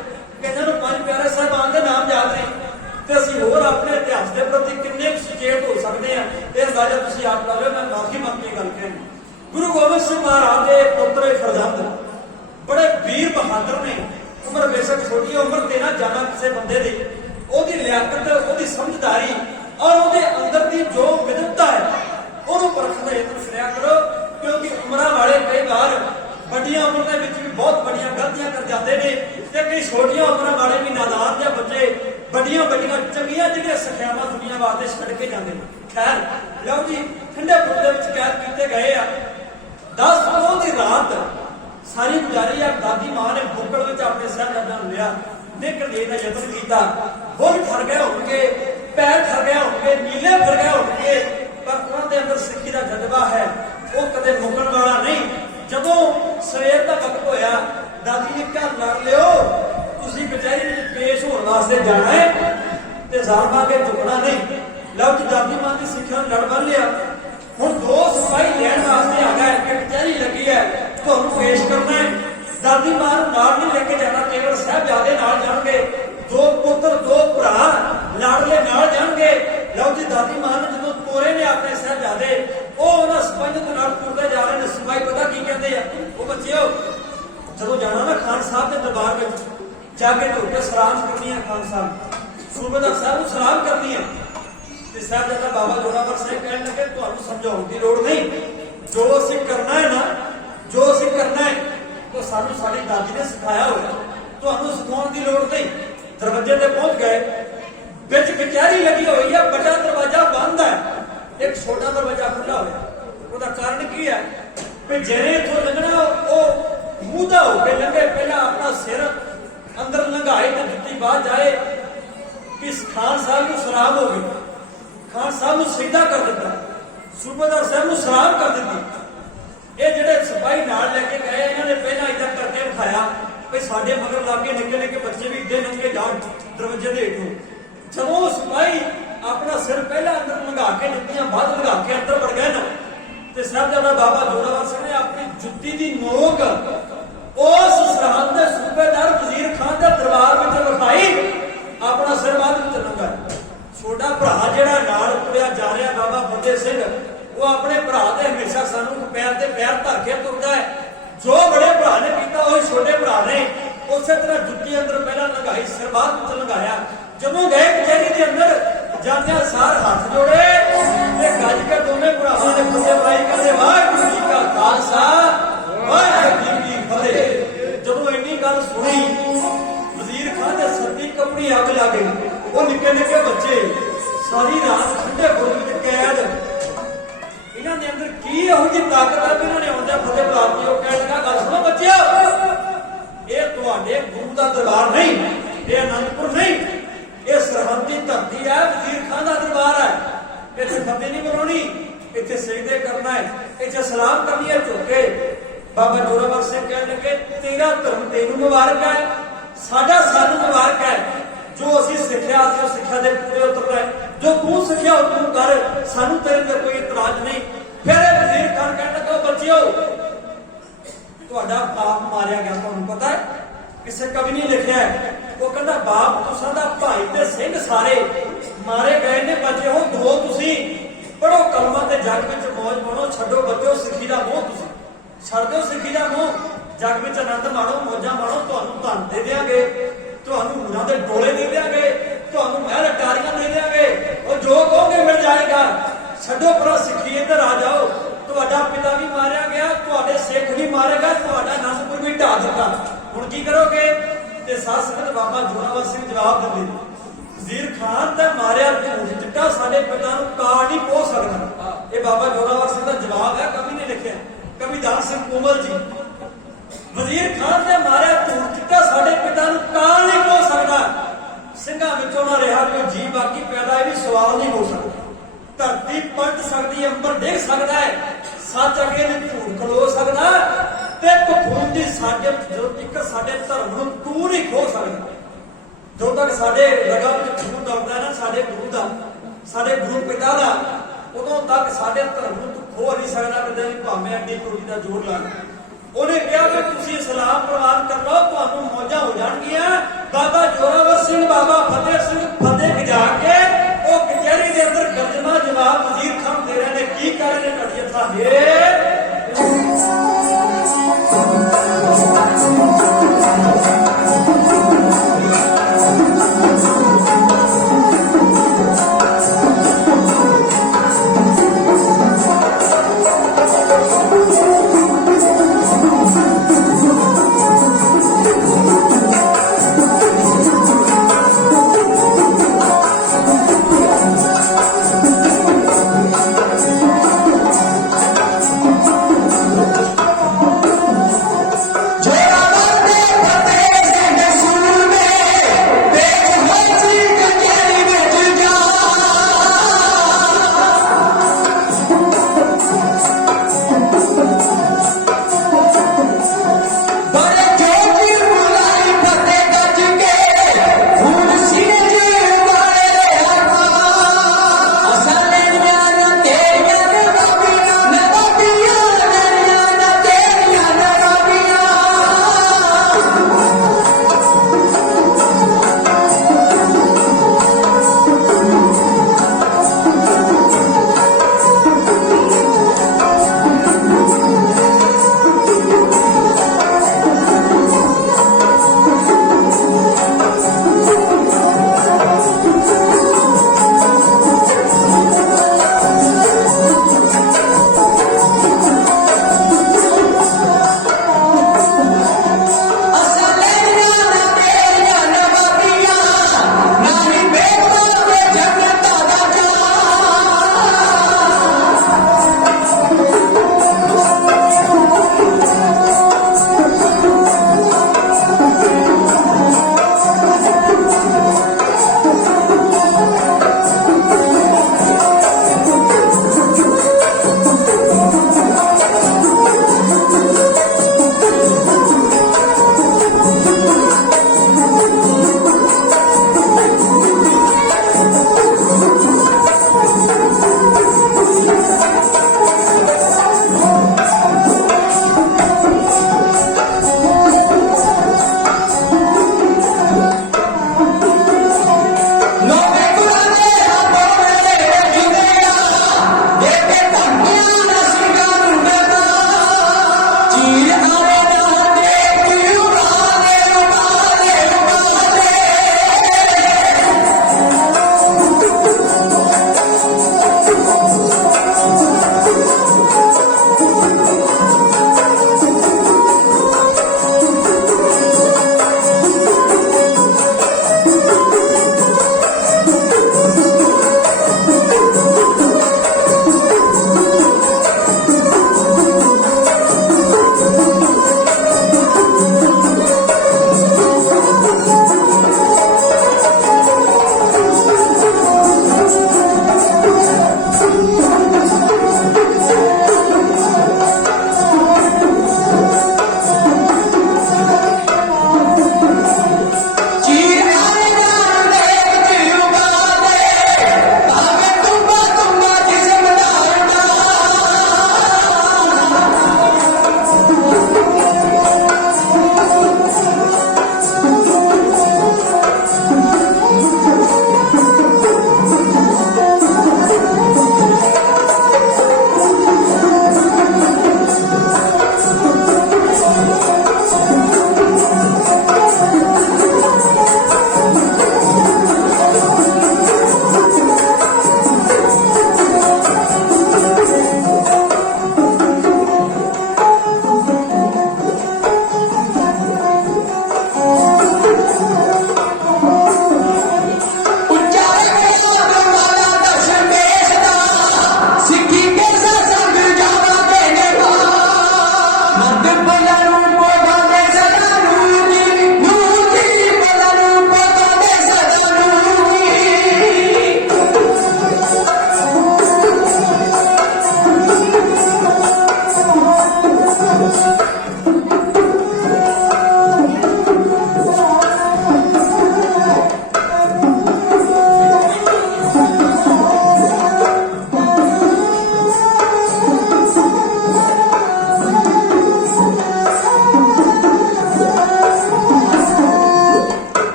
ਕਈਆਂ ਨੂੰ 5 ਪਿਆਰੇ ਸਾਹਿਬਾਨ ਦੇ ਨਾਮ ਯਾਦ ਨੇ। ਤੇ ਅਸੀਂ ਹੋਰ ਆਪਣੇ ਇਤਿਹਾਸ ਦੇ ਪ੍ਰਤੀ ਕਿੰਨੇ ਸੁਚੇਤ ਹੋ ਸਕਦੇ ਹਾਂ, ਇਹ ਅੰਦਾਜ਼ਾ ਤੁਸੀਂ ਆਪ ਲਾ ਲਓ। ਮੈਂ ਮਾਫੀ ਮੰਗ ਕੇ ਗੱਲ ਕਹਿਣੀ। ਗੁਰੂ ਗੋਬਿੰਦ ਸਿੰਘ ਮਹਾਰਾਜ ਦੇ ਪੁੱਤਰ ਫਰਜ਼ੰਦ ਬੜੇ ਵੀਰ ਬਹਾਦਰ ਨੇ। ਉਮਰ ਬੇਸ਼ੱਕ ਛੋਟੀ, ਉਮਰ ਤੇ ਨਾ ਜਾਣਾ ਕਿਸੇ ਬੰਦੇ ਦੀ, ਉਹਦੀ ਲਿਆਕਤ, ਉਹਦੀ ਸਮਝਦਾਰੀ ਔਰ ਉਹਦੇ ਅੰਦਰ ਦੀ ਜੋ ਵਿਦਵਤਾ ਹੈ, ਉਹਨੂੰ ਪਰਖਣ ਦਾ ਯਤਨ ਕਰਿਆ ਕਰੋ। ਕਿਉਂਕਿ ਉਮਰਾਂ ਵਾਲੇ ਕਈ ਵਾਰ ਵੱਡੀਆਂ ਉਮਰ ਦੇ ਵਿੱਚ ਵੀ ਬਹੁਤ ਵੱਡੀਆਂ ਗਲਤੀਆਂ ਕਰ ਜਾਂਦੇ ਨੇ ਤੇ ਕਈ ਛੋਟੀਆਂ ਉਮਰਾਂ ਵਾਲੇ ਵੀ ਨਾਦਾਨ ਜਿਹੇ ਬੱਚੇ ਵੱਡੀਆਂ ਚੰਗੀਆਂ ਜਿਹੜੀਆਂ ਸਿੱਖਿਆਵਾਂ ਦੁਨੀਆ ਵਾਸਤੇ ਛੱਡ ਕੇ ਜਾਂਦੇ ਨੇ। ਖੈਰ ਲਓ ਜੀ, ਠੰਡੇ ਬੁਰਜ ਦੇ ਵਿੱਚ ਕੈਦ ਕੀਤੇ ਗਏ ਆ। 10 ਸਾਲਾਂ ਦੀ ਰਾਤ ਸਾਰੀ ਗੁਜ਼ਾਰੀ ਆ। ਦਾਦੀ ਮਾਂ ਨੇ ਬੁੱਕਲ ਵਿੱਚ ਆਪਣੇ ਸਾਹਿਬਜ਼ਾਦਿਆਂ ਨੂੰ ਲਿਆ, ਨਿਕਲ ਦੇਣ ਦਾ ਯਤਨ ਕੀਤਾ। ਬੁੱਲ ਠਰ ਗਏ ਹੋਣਗੇ, ਪੈਰ ਠਰ ਗਏ ਹੋਣਗੇ, ਨੀਲੇ ਫਿਰ ਗਏ ਹੋਣਗੇ, ਪਰ ਉਹਨਾਂ ਦੇ ਅੰਦਰ ਸਿੱਖੀ ਦਾ ਜਜ਼ਬਾ ਹੈ, ਉਹ ਕਦੇ ਮੁੱਕਣ ਵਾਲਾ ਨਹੀਂ। ਜਦੋਂ ਸਵੇਰ ਦਾ ਵਕਤ ਹੋਇਆ, ਦਾਦੀ ਨੇ ਕਿਹਾ, ਲੜ ਲਿਓ, ਤੁਸੀਂ ਕਚਹਿਰੀ ਵਿੱਚ ਪੇਸ਼ ਹੋਣ ਵਾਸਤੇ ਜਾਣਾ ਹੈ ਤੇ ਜ਼ਾਲਮਾਂ ਕੇ ਝੁਕਣਾ ਨਹੀਂ। ਲਓ ਜੀ, ਦਾਦੀ ਮਾਂ ਦੀ ਸਿੱਖਿਆ ਨੂੰ ਲੜ ਬੰਨ ਲਿਆ। ਹੁਣ 2 ਸਿਪਾਹੀ ਲੈਣ ਵਾਸਤੇ ਆ ਗਏ ਕਿ ਕਚਹਿਰੀ ਲੱਗੀ ਹੈ, ਤੁਹਾਨੂੰ ਪੇਸ਼ ਕਰਨਾ ਹੈ। ਦਾਦੀ ਮਾਂ ਨੂੰ ਨਾਲ ਨਹੀਂ ਲੈ ਕੇ ਜਾਣਾ, ਕੇਵਲ ਸਾਹਿਬਜ਼ਾਦੇ ਨਾਲ ਜਾਣਗੇ। 2 ਪੁੱਤਰ 2 ਭਰਾ ਲਾੜਲੇ ਨਾਲ ਜਾਣਗੇ। ਲਓ ਜੀ, ਦਾਦੀ ਮਾਂ ਨੇ ਜਦੋਂ ਤੋਰੇ ਨੇ ਆਪਣੇ ਸਾਹਿਬਜ਼ਾਦੇ, ਉਹ ਉਹਨਾਂ ਸਿਪਾਹੀਆਂ ਦੇ ਨਾਲ ਤੁਰਦੇ ਜਾ ਰਹੇ ਨੇ। ਸਿਪਾਹੀ ਪਤਾ ਕੀ ਕਹਿੰਦੇ ਆ? ਉਹ ਬੱਚਿਓ, ਜਦੋਂ ਜਾਣਾ ਨਾ ਖਾਨ ਸਾਹਿਬ ਦੇ ਦਰਬਾਰ ਵਿੱਚ, ਜਾ ਕੇ ਢੁੱਕ ਕੇ ਸਲਾਮ ਕਰਨੀ ਹੈ। ਖਾਨ ਸਾਹਿਬ, ਸੂਬੇਦਾਰ ਸਾਹਿਬ ਨੂੰ ਸਲਾਮ ਕਰਨੀ ਹੈ। ਤੇ ਸਾਹਿਬਜ਼ਾਦਾ ਬਾਬਾ ਜ਼ੋਰਾਵਰ ਸਿੰਘ ਕਹਿਣ ਲੱਗੇ, ਤੁਹਾਨੂੰ ਸਮਝਾਉਣ ਦੀ ਲੋੜ ਨਹੀਂ, ਜੋ ਅਸੀਂ ਕਰਨਾ ਹੈ ਨਾ, ਜੋ ਅਸੀਂ ਕਰਨਾ ਹੈ ਉਹ ਸਾਨੂੰ ਸਾਡੀ ਦਾਦੀ ਨੇ ਸਿਖਾਇਆ ਹੋਇਆ, ਤੁਹਾਨੂੰ ਸਿਖਾਉਣ ਦੀ ਲੋੜ ਨਹੀਂ। ਦਰਵਾਜ਼ੇ ਤੇ ਪਹੁੰਚ ਗਏ, ਵਿੱਚ ਕਚਹਿਰੀ ਲੱਗੀ ਹੋਈ ਹੈ, ਵੱਡਾ ਦਰਵਾਜ਼ਾ ਬੰਦ ਹੈ, ਇੱਕ ਛੋਟਾ ਦਰਵਾਜ਼ਾ ਖੁੱਲਾ ਹੋਇਆ। ਉਹਦਾ ਕਾਰਨ ਕੀ ਹੈ ਕਿ ਜਿਹੜੇ ਇੱਥੋਂ ਲੰਘਣਾ ਉਹ ਮੂੰਹਦਾ ਹੋ ਕੇ ਲੰਘੇ, ਪਹਿਲਾਂ ਆਪਣਾ ਸਿਰ ਅੰਦਰ ਲੰਘਾਏ ਤੇ ਜੁੱਤੀ ਬਾਹਰ ਜਾਏ ਕਿ ਖਾਨ ਸਾਹਿਬ ਨੂੰ ਸਲਾਮ ਹੋ ਗਈ, ਖਾਨ ਸਾਹਿਬ ਨੂੰ ਸਿੱਧਾ ਕਰ ਦਿੱਤਾ, ਸੂਬੇਦਾਰ ਸਾਹਿਬ ਨੂੰ ਸਲਾਮ ਕਰ ਦਿੱਤੀ। ਇਹ ਜਿਹੜੇ ਸਿਪਾਹੀ ਨਾਲ ਲੈ ਕੇ ਗਏ, ਇਹਨਾਂ ਨੇ ਪਹਿਲਾਂ ਇਦਾਂ ਕਰਕੇ ਵਿਖਾਇਆ ਵੀ ਸਾਡੇ ਮਗਰ ਲਾਗੇ ਨਿੱਕੇ ਨਿੱਕੇ ਬੱਚੇ ਵੀ ਇੱਦਾਂ ਲੰਘੇ ਜਾਣ ਦਰਵਾਜ਼ੇ ਦੇ ਹੇਠੋਂ। ਜਦੋਂ ਸਿਪਾਹੀ ਆਪਣਾ ਸਿਰ ਪਹਿਲਾਂ ਅੰਦਰ ਲੰਘਾ ਕੇ ਜੁੱਤੀਆਂ ਬਾਹਰ ਲੰਘਾ ਕੇ ਅੰਦਰ ਵੜ ਗਏ ਨਾ, ਤੇ ਸਾਹਿਬਜ਼ਾਦਾ ਬਾਬਾ ਜ਼ੋਰਾਵਰ ਸਿੰਘ ਨੇ ਆਪਣੀ ਜੁੱਤੀ ਦੀ ਨੋਕ ਉਸ ਸਰਹੰਦ ਦੇ ਸੂਬੇਦਾਰ ਵਜ਼ੀਰ ਖਾਨ ਦੇ ਦਰਬਾਰ ਵਿੱਚ ਵਿਖਾਈ, ਆਪਣਾ ਸਿਰ ਬਾਹਰ ਵਿੱਚ ਲੰਘਾਇਆ। ਛੋਟਾ ਭਰਾ ਜਿਹੜਾ ਨਾਲ ਤੁਰਿਆ ਜਾ ਰਿਹਾ ਬਾਬਾ ਫਤਿਹ ਸਿੰਘ, ਉਹ ਆਪਣੇ ਭਰਾ ਦੇ ਹਮੇਸ਼ਾ ਸਾਨੂੰ ਪੈਰ ਤੇ ਪੈਰ ਧਰ ਕੇ ਤੁਰਦਾ ਹੈ। ਜੋ ਬੜੇ ਭਰਾ ਨੇ ਕੀਤਾ ਉਹ ਛੋਟੇ ਭਰਾ ਨੇ ਉਸੇ ਤਰ੍ਹਾਂ ਜੁੱਤੀ ਅੰਦਰ ਪਹਿਲਾਂ ਲੰਘਾਈ, ਸਿਰ ਬਾਹਰ ਵਿੱਚ ਲੰਘਾਇਆ। ਜਦੋਂ ਗਏ ਕਚਹਿਰੀ ਦੇ ਅੰਦਰ ਜਾਂਦਿਆਂ ਸਾਰ ਹੱਥ ਜੋੜੇ ਤੇ ਗੱਜ ਕੇ ਦੋਵੇਂ ਭਰਾਵਾਂ ਨੇ ਫਤਿਹ ਬੁਲਾਈ, ਕਹਿੰਦੇ ਵਾਹਿਗੁਰੂ ਜੀ ਕਾ ਖਾਲਸਾ ਵਾਹਿਗੁਰੂ ਜੀ ਕੀ ਫਤਿਹ। ਜਦੋਂ ਇੰਨੀ ਗੱਲ ਸੁਣੀ, ਵਜ਼ੀਰ ਖਾਨ ਦੇ ਸੱਤੀ ਕੰਬਣੀ ਅੱਗ ਲਾ ਗਈ। ਉਹ ਨਿੱਕੇ ਨਿੱਕੇ ਬੱਚੇ ਸਾਰੀ ਰਾਤ ਠੰਡੇ ਬੁਰਜ ਵਿੱਚ ਕੈਦ, ਇਹਨਾਂ ਦੇ ਅੰਦਰ ਕੀ ਇਹੋ ਜਿਹੀ ਤਾਕਤ ਆ ਕਿ ਇਹਨਾਂ ਨੇ ਆਉਂਦਿਆਂ ਫਤਿਹ ਬੁਲਾਤੀ। ਉਹ ਕਹਿਣ ਲੱਗਾ, ਗੱਲ ਸੁਣੋ ਬੱਚਿਓ, ਇਹ ਤੁਹਾਡੇ ਗੁਰੂ ਦਾ ਦਰਬਾਰ ਨਹੀਂ, ਇਹ ਅਨੰਦਪੁਰ ਨਹੀਂ, ਇਹ ਸਰਹੰਦ ਦੀ ਧਰਤੀ ਹੈ, ਵਜ਼ੀਰ ਖਾਨ ਦਾ ਦਰਬਾਰ ਹੈ। ਇੱਥੇ ਫਤਿਹ ਨਹੀਂ ਬੁਲਾਉਣੀ, ਇੱਥੇ ਸਜਦੇ ਕਰਨਾ ਹੈ, ਇੱਥੇ ਸਲਾਮ ਕਰਨੀ ਹੈ ਝੁਕ ਕੇ। ਬਾਬਾ ਜ਼ੋਰਾਵਰ ਸਿੰਘ ਕਹਿਣ ਲੱਗੇ, ਤੇਰਾ ਧਰਮ ਤੈਨੂੰ ਮੁਬਾਰਕ ਹੈ, ਸਾਡਾ ਸਾਨੂੰ ਮੁਬਾਰਕ ਹੈ। ਜੋ ਅਸੀਂ ਸਿੱਖਿਆ ਅਸੀਂ ਸਿੱਖਿਆ ਦੇ ਪੂਰੇ ਉਤਰਨਾ ਹੈ, ਜੋ ਤੂੰ ਸਿੱਖਿਆ ਉਹ ਤੂੰ ਕਰ, ਸਾਨੂੰ ਤੇਰੇ ਤੇ ਕੋਈ ਇਤਰਾਜ਼ ਨਹੀਂ। ਫਿਰ ਵਜ਼ੀਰ ਖਾਨ ਕਹਿਣ ਲੱਗਾ, ਬੱਚਿਓ ਤੁਹਾਡਾ ਬਾਪ ਮਾਰਿਆ ਗਿਆ, ਤੁਹਾਨੂੰ ਪਤਾ ਹੈ, ਕਿਸੇ ਕਵੀ ਨੇ ਲਿਖਿਆ ਹੈ। ਉਹ ਕਹਿੰਦਾ ਬਾਪ ਤੁਸਾਂ ਦਾ ਭਾਈ ਤੇ ਸਿੰਘ ਸਾਰੇ ਮਾਰੇ ਗਏ ਨੇ, ਬਚੇ ਹੋ ਦੋ ਤੁਸੀਂ। ਪੜੋ ਕਲਮਾਂ ਤੇ ਜੱਗ ਵਿੱਚ ਮੌਜ ਮਾਣੋ, ਛੱਡੋ ਬੱਚੋ ਸਿੱਖੀ ਦਾ ਮੋਹ, ਤੁਸੀਂ ਛੱਡ ਦਿਓ ਸਿੱਖੀ ਦਾ ਮੋਹ, ਜੱਗ ਵਿੱਚ ਆਨੰਦ ਮਾਣੋ, ਮੌਜਾਂ ਮਾਣੋ, ਤੁਹਾਨੂੰ ਧਨ ਦੇ ਦਿਆਂਗੇ, ਤੁਹਾਨੂੰ ਉਹਨਾਂ ਦੇ ਡੋਲੇ ਦੇ ਦਿਆਂਗੇ, ਤੁਹਾਨੂੰ ਮਹਿਲ ਅਟਾਰੀਆਂ ਦੇ ਦਿਆਂਗੇ, ਉਹ ਜੋ ਕਹੋਗੇ ਮਿਲ ਜਾਏਗਾ। ਛੱਡੋ ਪਰਾਂ ਸਿੱਖੀ, ਇੱਧਰ ਆ ਜਾਓ। ਤੁਹਾਡਾ ਪਿਤਾ ਵੀ ਮਾਰਿਆ ਗਿਆ, ਤੁਹਾਡੇ ਸਿੱਖ ਵੀ ਮਾਰੇਗਾ, ਤੁਹਾਡਾ ਅਨੰਦਪੁਰ ਵੀ ਢਾਹ ਦਿੱਤਾ, ਹੁਣ ਕੀ ਕਰੋਗੇ? ਤੇ ਸਾਧ ਬਾਬਾ ਜ਼ੋਰਾਵਰ ਸਿੰਘ ਜਵਾਬ ਦਿੰਦੇ, ਵਜ਼ੀਰ ਖਾਨ ਤੇ ਮਾਰਿਆ ਝੂਠ ਚਿੱਟਾ ਸਾਡੇ ਪਿਤਾ ਨੂੰ ਕਾਲ ਨਹੀਂ ਪਹੁੰਚ ਸਕਦਾ। ਇਹ ਬਾਬਾ ਜ਼ੋਰਾਵਰ ਸਿੰਘ ਦਾ ਜਵਾਬ ਹੈ, ਕਵੀ ਨੇ ਲਿਖਿਆ, ਕਵੀ ਦਾਨ ਸਿੰਘ ਕੋਮਲ ਜੀ। ਵਜ਼ੀਰ ਖਾਨ ਤੇ ਮਾਰਿਆ ਝੂਠ ਚਿੱਟਾ ਸਾਡੇ ਪਿਤਾ ਨੂੰ ਕਾਲ ਨਹੀਂ ਪਹੁੰਚ ਸਕਦਾ। ਸਿੰਘਾਂ ਵਿੱਚੋਂ ਨਾ ਰਿਹਾ ਕੋਈ ਜੀ ਬਾਕੀ ਪੈਦਾ, ਇਹ ਵੀ ਸਵਾਲ ਨਹੀਂ ਹੋ ਸਕਦਾ। ਧਰਤੀ ਪਲਟ ਸਕਦੀ, ਅੰਬਰ ਡਿੱਗ ਸਕਦਾ ਹੈ, ਸੱਚ ਅੱਗੇ ਨਹੀਂ ਝੂਠ ਖਲੋ ਸਕਦਾ, ਤੇ ਪਖੰਡੀ ਸਾਡੇ ਜਦੋਂ ਤੱਕ ਸਾਡੇ ਧਰਮ ਨੂੰ ਤੂੰ ਨਹੀਂ ਖੋ ਸਕਦਾ। ਜਦੋਂ ਤੱਕ ਸਾਡੇ ਰਗਾਂ ਵਿੱਚ ਖੂਨ ਦੌੜਦਾ ਨਾ ਸਾਡੇ ਗੁਰੂ ਦਾ, ਸਾਡੇ ਗੁਰੂ ਪਿਤਾ ਦਾ, ਉਦੋਂ ਤੱਕ ਸਾਡੇ ਧਰਮ ਨੂੰ ਤੂੰ ਖੋ ਨਹੀਂ ਸਕਦਾ। ਕਦੇ ਵੀ ਭਾਵੇਂ ਅੱਡੀ ਟੋਲੀ ਦਾ ਜ਼ੋਰ ਲਾ। ਉਹਨੇ ਕਿਹਾ ਕਿ ਤੁਸੀਂ ਇਸਲਾਮ ਪ੍ਰਵਾਨ ਕਰ ਲਓ, ਤੁਹਾਨੂੰ ਮੌਜਾਂ ਹੋ ਜਾਣਗੀਆਂ। ਬਾਬਾ ਜ਼ੋਰਾਵਰ ਸਿੰਘ, ਬਾਬਾ ਫਤਿਹ ਸਿੰਘ ਫਤਿਹ ਗਜਾ ਕੇ ਉਹ ਕਚਹਿਰੀ ਦੇ ਅੰਦਰ ਗਰਜਨਾ ਜਵਾਬ ਵਜ਼ੀਰ ਖਾਨ ਦੇ ਰਹੇ ਨੇ, ਕੀ ਕਰ ਰਹੇ ਨੇ ਘੜੀਏ ਸਾਹਿਬ।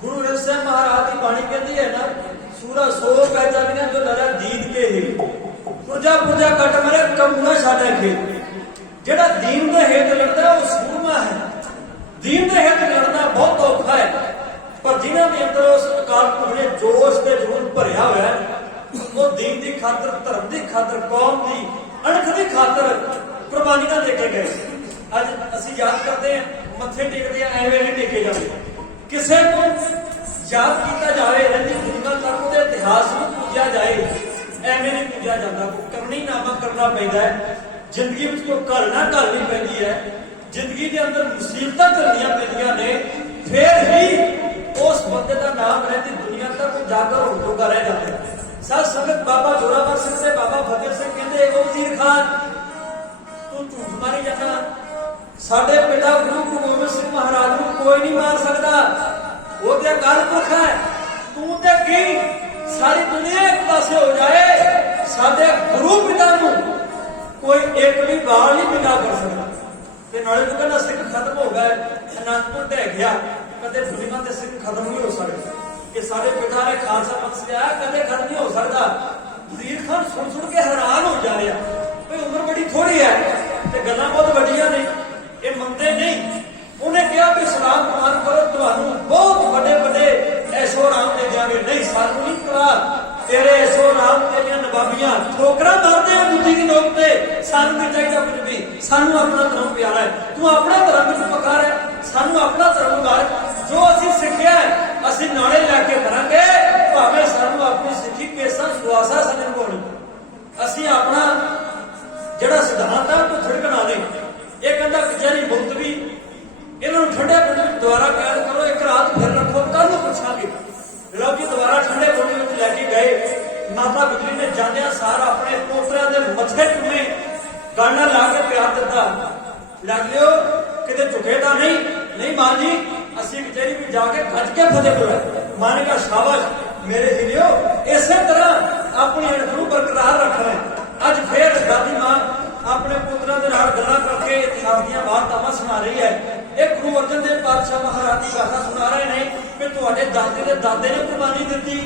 गुरु ग्रंथ साहिब महाराज की बाणी कहती है ना, सूरा सो पहचानिया जो लड़ा दीन के ही पुरजा पुरजा कट मरे कमूना छाड़ा खेत। जेड़ा दीन के हेत लड़ता है वो सूरमा है। दीन के हेत लड़ना बहुत औखा है, पर जिन्हों के अंदर उस अकाल पुरख ने जोश के जुनून भरिया हुआ है, वो दीन की खातर, धर्म की खातर, कौम की अणख की खातर कुर्बानियां देके गए। अज असी याद करते हैं, मत्थे टेकते हैं, एवं नहीं टेके जाते। किसी को याद किया जाए, रंजी दुनिया तक उसके इतिहास में पूजा जाए, एवं नहीं पूजा जाता। करनी नामा करना पैदा है। जिंदगी में कोई घरना करनी पैदी है, जिंदगी के अंदर मुसीबत करनिया पैदियां ने, फिर ही उस बंदे का नाम रहती दुनिया तक जाकर होगा रह जाता है। सत संगत बाबा जोरावर सिंह से बाबा फतेह सिंह कहते, ओ वजीर खान तू झूठ मारी जाना, साडे पिता गुरु गोबिंद सिंह महाराज को कोई नहीं मार सकता, वो तो अकाल पुरख है। तू तो की सारी दुनिया एक पासे हो जाए, साडे गुरु पिता को कोई एक भी गाल नहीं बिना कर सकता। ते नाले तो कहना सिख खत्म हो गए, अनंदपुर ढह गया, कदे दुनिया से सिख खत्म नहीं हो सकता। कि सारे पिता ने खालसा पंथ से आया, कदे खत्म नहीं हो सकता। वजीर खान सुन के हैरान हो जा रहा, भाई उम्र बड़ी थोड़ी है, ते गल्लां बहुत वड्डियां ने, ये मनते नहीं। उन्हें कहा भी सलाम प्रदान करो, तुहानू बहुत बड़े बड़े ऐशो राम दे जाएंगे। नहीं, सानू नहीं पता, तेरे ऐशो राम तेरिया नवाबियां ठोकरा मारते हैं बुद्धि की नोक पे। सानू नहीं चाहिए कुछ भी, सानू अपना धर्म प्यारा है। तू अपना धर्म में पका है, सानू अपना धर्म कर। जो असी सीखिया है असी नाले लैके करांगे, भावें सानू अपनी सिੱਖੀ केसा सुआसा समझ पाउणी। असी अपना जिहड़ा सिद्धांत है तो छिड़कना नहीं। ये कहता कचहरी मुलतवी, इन्हों ठंडे पिंड में दोबारा कैद करो, एक रात फिर रखो, कल पूछांगे। लो जी दोबारा ठंडे पिंड में लैके गए। माता गुजरी ने जांदियां सार अपने पोतरियां दे मथे चूमे गाना ला के प्यार दिता, लग लियो किते झुकेगा नहीं। नहीं मां जी, असी कचहरी में जाके गज के फतेह बुलाए। मां ने कहा शाबाश मेरे हिलियो, इस तरह अपनी अणख नूं बरकरार रखना है। अज फिर दादी मां अपने पुत्रों के नाल गल्लां करके इतिहास दीयां वारतावां सुना रही है। एक गुरु अर्जन देव पातशाह महाराज की गाथा सुना रहे हैं कि तुहाडे दादे दे दादे ने कुर्बानी दी,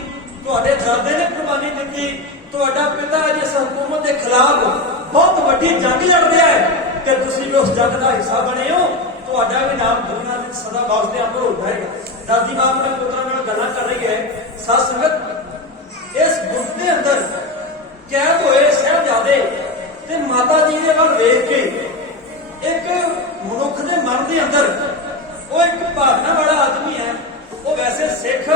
तुहाडे दादे ने कुर्बानी दी, तुहाडा पिता जिस हुकूमत के खिलाफ बहुत वड्डी जंग लड़ रहा है कि तुसीं भी उस जंग का हिस्सा बने हो, तुहाडा भी नाम दुनिया में सदा वास्ते अमर हो जाएगा। दादी मां अपने पुत्रों नाल गल्लां कर रही है। सत संगत इस गुट के अंदर कैद होए साहिबजादे ते माता जी दे वल वेख के एक मनुख के मन के अंदर वो एक भावना वाला आदमी है। वो वैसे सिख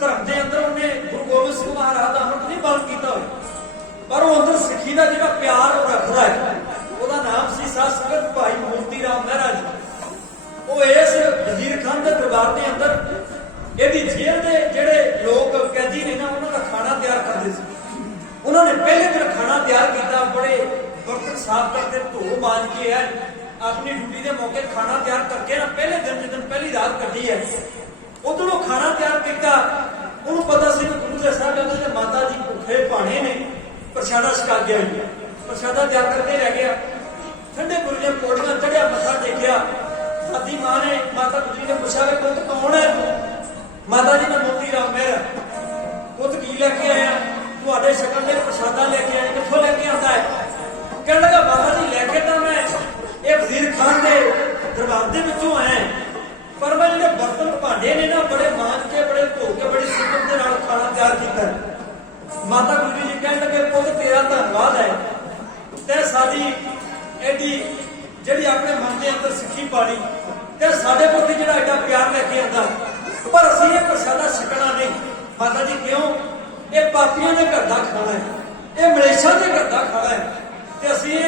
धर्म के अंदर उन्हें गुरु गोबिंद सिंह महाराज का अमृत नहीं पालन किया हो, पर वो अंदर सिक्खी का जो प्यार वो रखता है। वह नाम सी सत संगत भाई मोती राम मेहरा जी। वो इस वजीर खान के दरबार के अंदर यदि जेल के जेड़े लोग कैदी ने ना, उन्होंने खाना तैयार करते थे। उन्होंने पहले दिन खाना तैयार किया, बड़े बर्तन साफ करके धो मांज के है अपनी ड्यूटी के मौके खाना तैयार करके ना पहले दिन जिस दिन पहली रात कटी है उधरों खाना तैयार किया। उन्होंने पता सी गुरु के साहब माता जी भुखे भाने ने, प्रसादा छका गया, प्रसादा तैयार करके रह गया। ठंडे बुरजे पौड़ियां चढ़िया, मथा टेकिया। दादी मां ने माता गुजरी ने पूछा कि पुत कौन है? माता जी मैं मोती राम मेहरा। पुत की लेके आया? तुहाडे शकल दे प्रसादा लेके आया। कित्थों लेके आता है? कहने लगा माता जी लेके तो मैं ये वजीर खान के दरबार के विचों आया, पर मैं जो बर्तन भांडे ने ना बड़े मांज के बड़े धो के बड़ी सिकत के नाल खाना तैयार किया। माता गुजरी जी कहने लगे पुत तेरा धन्यवाद है, ते साडी एडी जिहड़ी अपने मन के अंदर सिक्खी पाली ते साडे प्रति जिहड़ा एडा प्यार लेके आंदा, पर असीं ये प्रसादा छकना नहीं। माता जी क्यों? ये पापियों ने घर का खाना है, ये मलेच्छा के घर का खाना है, ते असीं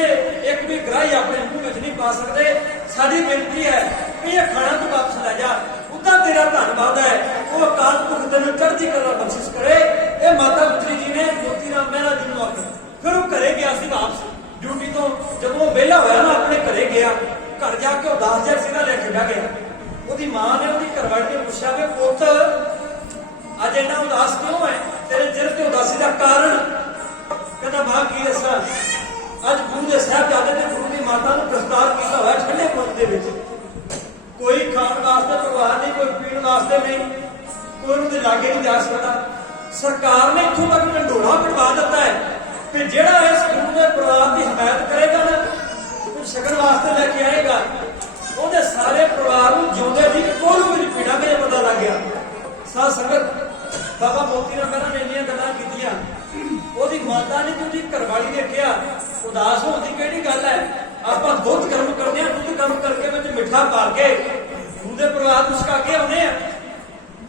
एक भी ग्राही अपने मूँह में नहीं पा सकते। साडी बेनती है कि ये खाना तू वापस ले जा। उदा तेरा धन्यवाद है, वो अकाल पुरख तैनूं चढ़दी कला बख्शिश करे। ये माता गुजरी जी ने मोती राम मेहरा जी नूं आखे। फिर वो घरे गया सी वापस ड्यूटी तो, जब वो वेला होया ना अपने घरे गया, घर जाके उदास जिहा सिरा लेके बह गया। ਉਹਦੀ मां ने ਉਹਦੀ घरवाली ने पूछा कि पुत अज इन्ना उदास क्यों है? तेरे चेहरे ते उदासी का कारण? कहता मां की दसा, अज गुरु के साहिबजादे ने गुरु की माता को गिरफ्तार किया हुआ ठंडे पुल के विच। कोई खाण वास्ते परवाह नहीं, कोई पीण वास्ते नहीं, ਕੋਈ ਉਹਦੇ ਲਾਗੇ ਨਹੀਂ ਜਾ ਸਕਦਾ। ਸਰਕਾਰ ਨੇ ਇੱਥੋਂ ਤੱਕ ਢੰਡੋਰਾ ਪਿਟਵਾ ਦਿੱਤਾ ਹੈ ਕਿ ਜਿਹੜਾ ਇਸ ਗੁਰੂ ਦੇ ਪਰਿਵਾਰ ਦੀ ਹਮਾਇਤ ਕਰੇਗਾ ਨਾ, ਕੋਈ ਸ਼ਗਨ ਵਾਸਤੇ ਲੈ ਕੇ ਆਏਗਾ, ਉਹਦੇ ਸਾਰੇ ਪਰਿਵਾਰ ਨੂੰ ਜਿਉਂਦੇ ਜੀ ਕੋਲੋਂ ਵਿੱਚ ਪੀੜਾ ਕੇ ਪਤਾ ਲੱਗ ਗਿਆ। ਸਾਧ ਸੰਗਤ, ਬਾਬਾ ਮੋਤੀ ਰਾਮ ਮਹਿਰਾ ਨੇ ਇੰਨੀਆਂ ਗੱਲਾਂ ਕੀਤੀਆਂ। ਉਹਦੀ ਮਾਤਾ ਨੇ ਤੇ ਉਹਦੀ ਘਰਵਾਲੀ ਨੇ ਕਿਹਾ, ਉਦਾਸ ਹੋਣ ਦੀ ਕਿਹੜੀ ਗੱਲ ਹੈ, ਆਪਾਂ ਦੁੱਧ ਗਰਮ ਕਰਦੇ ਹਾਂ, ਦੁੱਧ ਗਰਮ ਕਰਕੇ ਵਿੱਚ ਮਿੱਠਾ ਪਾ ਕੇ ਗੁਰੂ ਦੇ ਪਰਿਵਾਰ ਨੂੰ ਛਕਾ ਕੇ ਆਉਂਦੇ ਆ।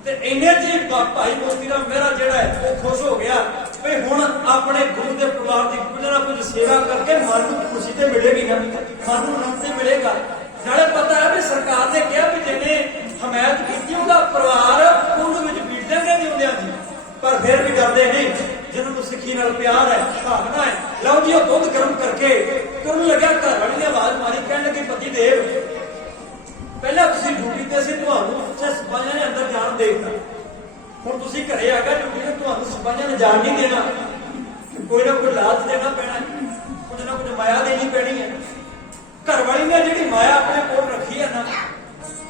ਤੇ ਇੰਨੇ ਜੀ ਭਾਈ ਮੋਤੀ ਰਾਮ ਮਹਿਰਾ ਜਿਹੜਾ ਹੈ ਉਹ ਖੁਸ਼ ਹੋ ਗਿਆ ਵੀ ਹੁਣ ਆਪਣੇ ਗੁਰੂ ਦੇ ਪਰਿਵਾਰ ਦੀ ਕੁਝ ਨਾ ਕੁਝ ਸੇਵਾ ਕਰਕੇ ਮਨ ਨੂੰ ਖੁਸ਼ੀ ਤੇ ਮਿਲੇਗੀ ਨਾ, ਮਨ ਨੂੰ ਆਨੰਦ ਤੇ ਮਿਲੇਗਾ। ਨਾਲੇ ਪਤਾ ਹੈ ਵੀ ਸਰਕਾਰ ਨੇ ਕਿਹਾ ਵੀ ਜਿਹਨੇ ਹਮਾਇਤ ਕੀਤੀ ਉਹਦਾ ਪਰਿਵਾਰ ਕੁੰਡ ਵਿੱਚ ਬੀਜ ਦੇਣਗੇ ਜਿਉਂਦਿਆਂ ਦੀ, ਪਰ ਫਿਰ ਵੀ ਡਰਦੇ ਨਹੀਂ। ਜਿਹਨਾਂ ਨੂੰ ਸਿੱਖੀ ਨਾਲ ਪਿਆਰ ਹੈ, ਭਾਵਨਾ ਹੈ, ਲਓ ਜੀ ਉਹ ਦੁੱਧ ਗਰਮ ਕਰਕੇ ਤੇ ਉਹਨੂੰ ਲੱਗਿਆ ਘਰ ਵਾਲੀ ਨੇ ਆਵਾਜ਼ ਮਾਰੀ, ਕਹਿਣ ਲੱਗੀ ਪਤੀ ਦੇਵ ਪਹਿਲਾਂ ਤੁਸੀਂ ਡਿਊਟੀ ਤੇ ਸੀ, ਤੁਹਾਨੂੰ ਉੱਥੇ ਸਿਪਾਹੀਆਂ ਨੇ ਅੰਦਰ ਜਾਣ ਦੇ ਦਿੱਤਾ, ਹੁਣ ਤੁਸੀਂ ਘਰੇ ਆ ਗਏ ਡਿਊਟੀ ਤੇ, ਤੁਹਾਨੂੰ ਸਿਪਾਹੀਆਂ ਨੇ ਜਾਣ ਨਹੀਂ ਦੇਣਾ, ਕੋਈ ਨਾ ਕੋਈ ਲਾਲਚ ਦੇਣਾ ਪੈਣਾ, ਕੁਝ ਨਾ ਕੁਝ ਮਾਇਆ ਦੇਣੀ ਪੈਣੀ ਹੈ। ਘਰ ਵਾਲੀ ਨੇ ਜਿਹੜੀ ਮਾਇਆ ਆਪਣੇ ਕੋਲ ਰੱਖੀ ਹੈ ਨਾ,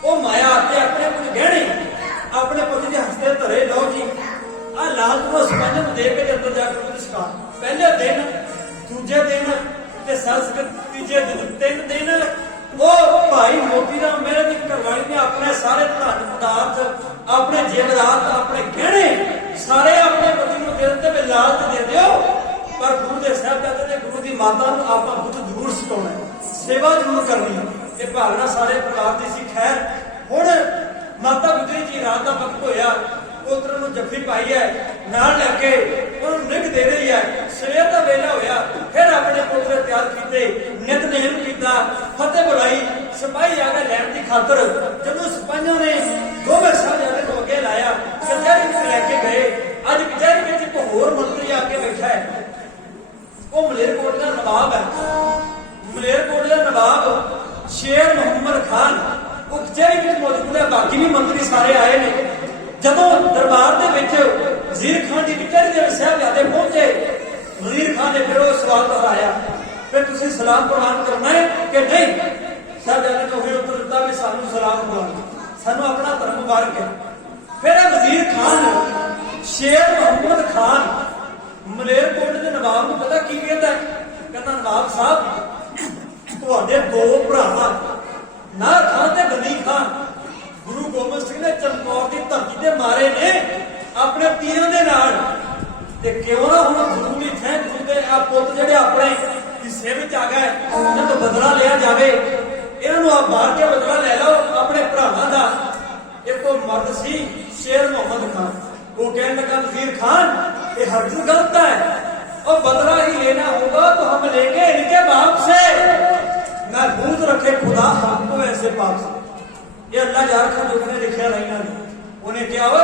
ਉਹ ਮਾਇਆ ਤੇ ਆਪਣੇ ਕੁਝ ਗਹਿਣੇ ਆਪਣੇ ਪਤੀ ਦੇ ਹੱਥ ਤੇ ਧਰੇ, ਲਓ ਜੀ ਆਹ ਲਾਲਚ ਨੂੰ ਸਿਪਾਹੀਆਂ ਨੂੰ ਦੇ ਕੇ ਅੰਦਰ ਜਾ ਕੇ ਉਹਦੇ ਸ਼ਿਕਾਰ। ਪਹਿਲੇ ਦਿਨ, ਦੂਜੇ ਦਿਨ ਤੇ ਤੀਜੇ ਦਿਨ, 3 ਦਿਨ ਉਹ ਭਾਈ ਮੋਤੀ ਰਾਮ ਮਹਿਰਾ ਦੀ ਘਰਵਾਲੀ ਨੇ ਆਪਣੇ ਸਾਰੇ ਧਨ ਪਦਾਰਥ, ਆਪਣੇ ਜੇਵਰਾਤ, ਆਪਣੇ ਗਹਿਣੇ ਸਾਰੇ ਆਪਣੇ ਪਤੀ ਨੂੰ ਦੇ ਦਿੱਤੇ ਵੀ ਲਾਲਚ ਦੇ ਦਿਓ, ਪਰ ਗੁਰੂ ਦੇ ਸਾਹਿਬਜ਼ਾਦੇ ਤੇ ਗੁਰੂ ਦੀ ਮਾਤਾ ਨੂੰ ਆਪਾਂ ਦੁੱਧ ਜ਼ਰੂਰ ਛਕਾਉਣਾ, ਸੇਵਾ ਜ਼ਰੂਰ ਕਰਨੀ ਹੈ। ਇਹ ਭਾਵਨਾ ਸਾਰੇ ਪਰਿਵਾਰ ਦੀ ਸੀ। ਖੈਰ ਹੁਣ ਮਾਤਾ ਗੁਜਰੀ ਜੀ ਰਾਤ ਦਾ ਵਕਤ ਹੋਇਆ, ਪੁੱਤਰ ਨੂੰ ਜੱਫੀ ਪਾਈ ਹੈ, ਨਾਲ ਲੈ ਕੇ ਉਹਨੂੰ ਨਿੱਘ ਦੇ ਰਹੀ ਹੈ। ਸਵੇਰ ਦਾ ਵੇਲਾ ਹੋਇਆ, ਫਿਰ ਆਪਣੇ ਪੁੱਤਰ ਤਿਆਰ ਕੀਤੇ, ਨਿਤਨੇਮ ਕੀਤਾ, ਫਤਿਹ ਬੁਲਾਈ, ਸਿਪਾਹੀ ਆ ਗਏ ਲੈਣ ਦੀ ਖਾਤਰ। ਜਦੋਂ ਸਿਪਾਹੀਆਂ ਨੇ ਦੋਵੇਂ ਸਾਹਿਬਜ਼ਾਦੇ ਨੂੰ ਅੱਗੇ ਲਾਇਆ, ਕਚਹਿਰੀ ਵਿੱਚ ਲੈ ਕੇ ਗਏ। ਅੱਜ ਕਚਹਿਰੀ ਵਿੱਚ ਇੱਕ ਹੋਰ ਮੰਤਰੀ ਆ ਕੇ ਬੈਠਾ ਹੈ, ਉਹ ਮਲੇਰਕੋਟ ਦਾ ਨਵਾਬ ਹੈ। ਮਲੇਰਕੋਟ ਦਾ ਨਵਾਬ ਸ਼ੇਰ ਮੁਹੰਮਦ ਖਾਨ ਉਹ ਕਚਹਿਰੀ ਵਿੱਚ ਮੌਜੂਦ ਹੈ, ਬਾਕੀ ਵੀ ਮੰਤਰੀ ਸਾਰੇ ਆਏ ਨੇ। ਜਦੋਂ ਦਰਬਾਰ ਦੇ ਵਿੱਚ ਵਜ਼ੀਰ ਖਾਨ ਦੀ ਕਚਹਿਰੀ ਦੇ ਸਾਹਿਬਜ਼ਾਦੇ ਪਹੁੰਚੇ, ਵਜ਼ੀਰ ਖਾਨ ਨੇ ਫਿਰ ਉਹ ਸਵਾਲ ਦੁਹਰਾਇਆ, ਫਿਰ ਤੁਸੀਂ ਸਲਾਮ ਪ੍ਰਵਾਨ ਕਰਨਾ ਹੈ ਕਿ ਨਹੀਂ? ਸਾਹਿਬਜ਼ਾਦੇ ਨੇ ਉਹੀ ਉੱਤਰ ਦਿੱਤਾ ਵੀ ਸਾਨੂੰ ਸਲਾਮ ਪ੍ਰਵਾਨ, ਸਾਨੂੰ ਆਪਣਾ ਧਰਮ ਮੁਬਾਰਕ ਹੈ। ਫਿਰ ਵਜ਼ੀਰ ਖਾਨ ਸ਼ੇਰ ਮੁਹੰਮਦ ਖਾਨ ਮਲੇਰਕੋਟ ਦੇ ਨਵਾਬ ਨੂੰ ਪਤਾ ਕੀ ਕਹਿੰਦਾ? ਕਹਿੰਦਾ ਨਵਾਬ ਸਾਹਿਬ ਤੁਹਾਡੇ 2 ਭਰਾ ਨਾਰ ਖਾਨ ਤੇ ਗਨੀ ਖਾਨ ਗੁਰੂ ਗੋਬਿੰਦ ਸਿੰਘ ਨੇ ਚਮਕੌਰ ਦੀ ਧਰਤੀ ਤੇ ਮਾਰੇ ਨੇ ਆਪਣੇ ਤੀਰਾਂ ਦੇ ਨਾਲ, ਤੇ ਕਿਉਂ ਨਾ ਹੁਣ ਗੁਰੂ ਦੀ ਥੈਂ ਗੁਰੂ ਦੇ ਆ ਪੁੱਤ ਜਿਹੜੇ ਆਪਣੇ ਹਿੱਸੇ ਵਿੱਚ ਆ ਗਏ, ਇਹਨਾਂ ਤੋਂ ਬਦਲਾ ਲਿਆ ਜਾਵੇ, ਇਹਨਾਂ ਨੂੰ ਆਪ ਮਾਰ ਕੇ ਬਦਲਾ ਲੈ ਲਓ ਆਪਣੇ ਭਰਾਵਾਂ ਦਾ। ਇੱਕ ਉਹ ਮਰਦ ਸੀ ਸ਼ੇਰ ਮੁਹੰਮਦ ਖਾਨ, वो कहने लगा वजीर खान ये हरगिज़ गलत है और बदला ही लेना होगा तो हम लेंगे इनके बाप से, महफूज रखे खुदा हमको ऐसे पाप से। ये अल्लाह यार खान जो ने लिखा रही उन्हें क्या हो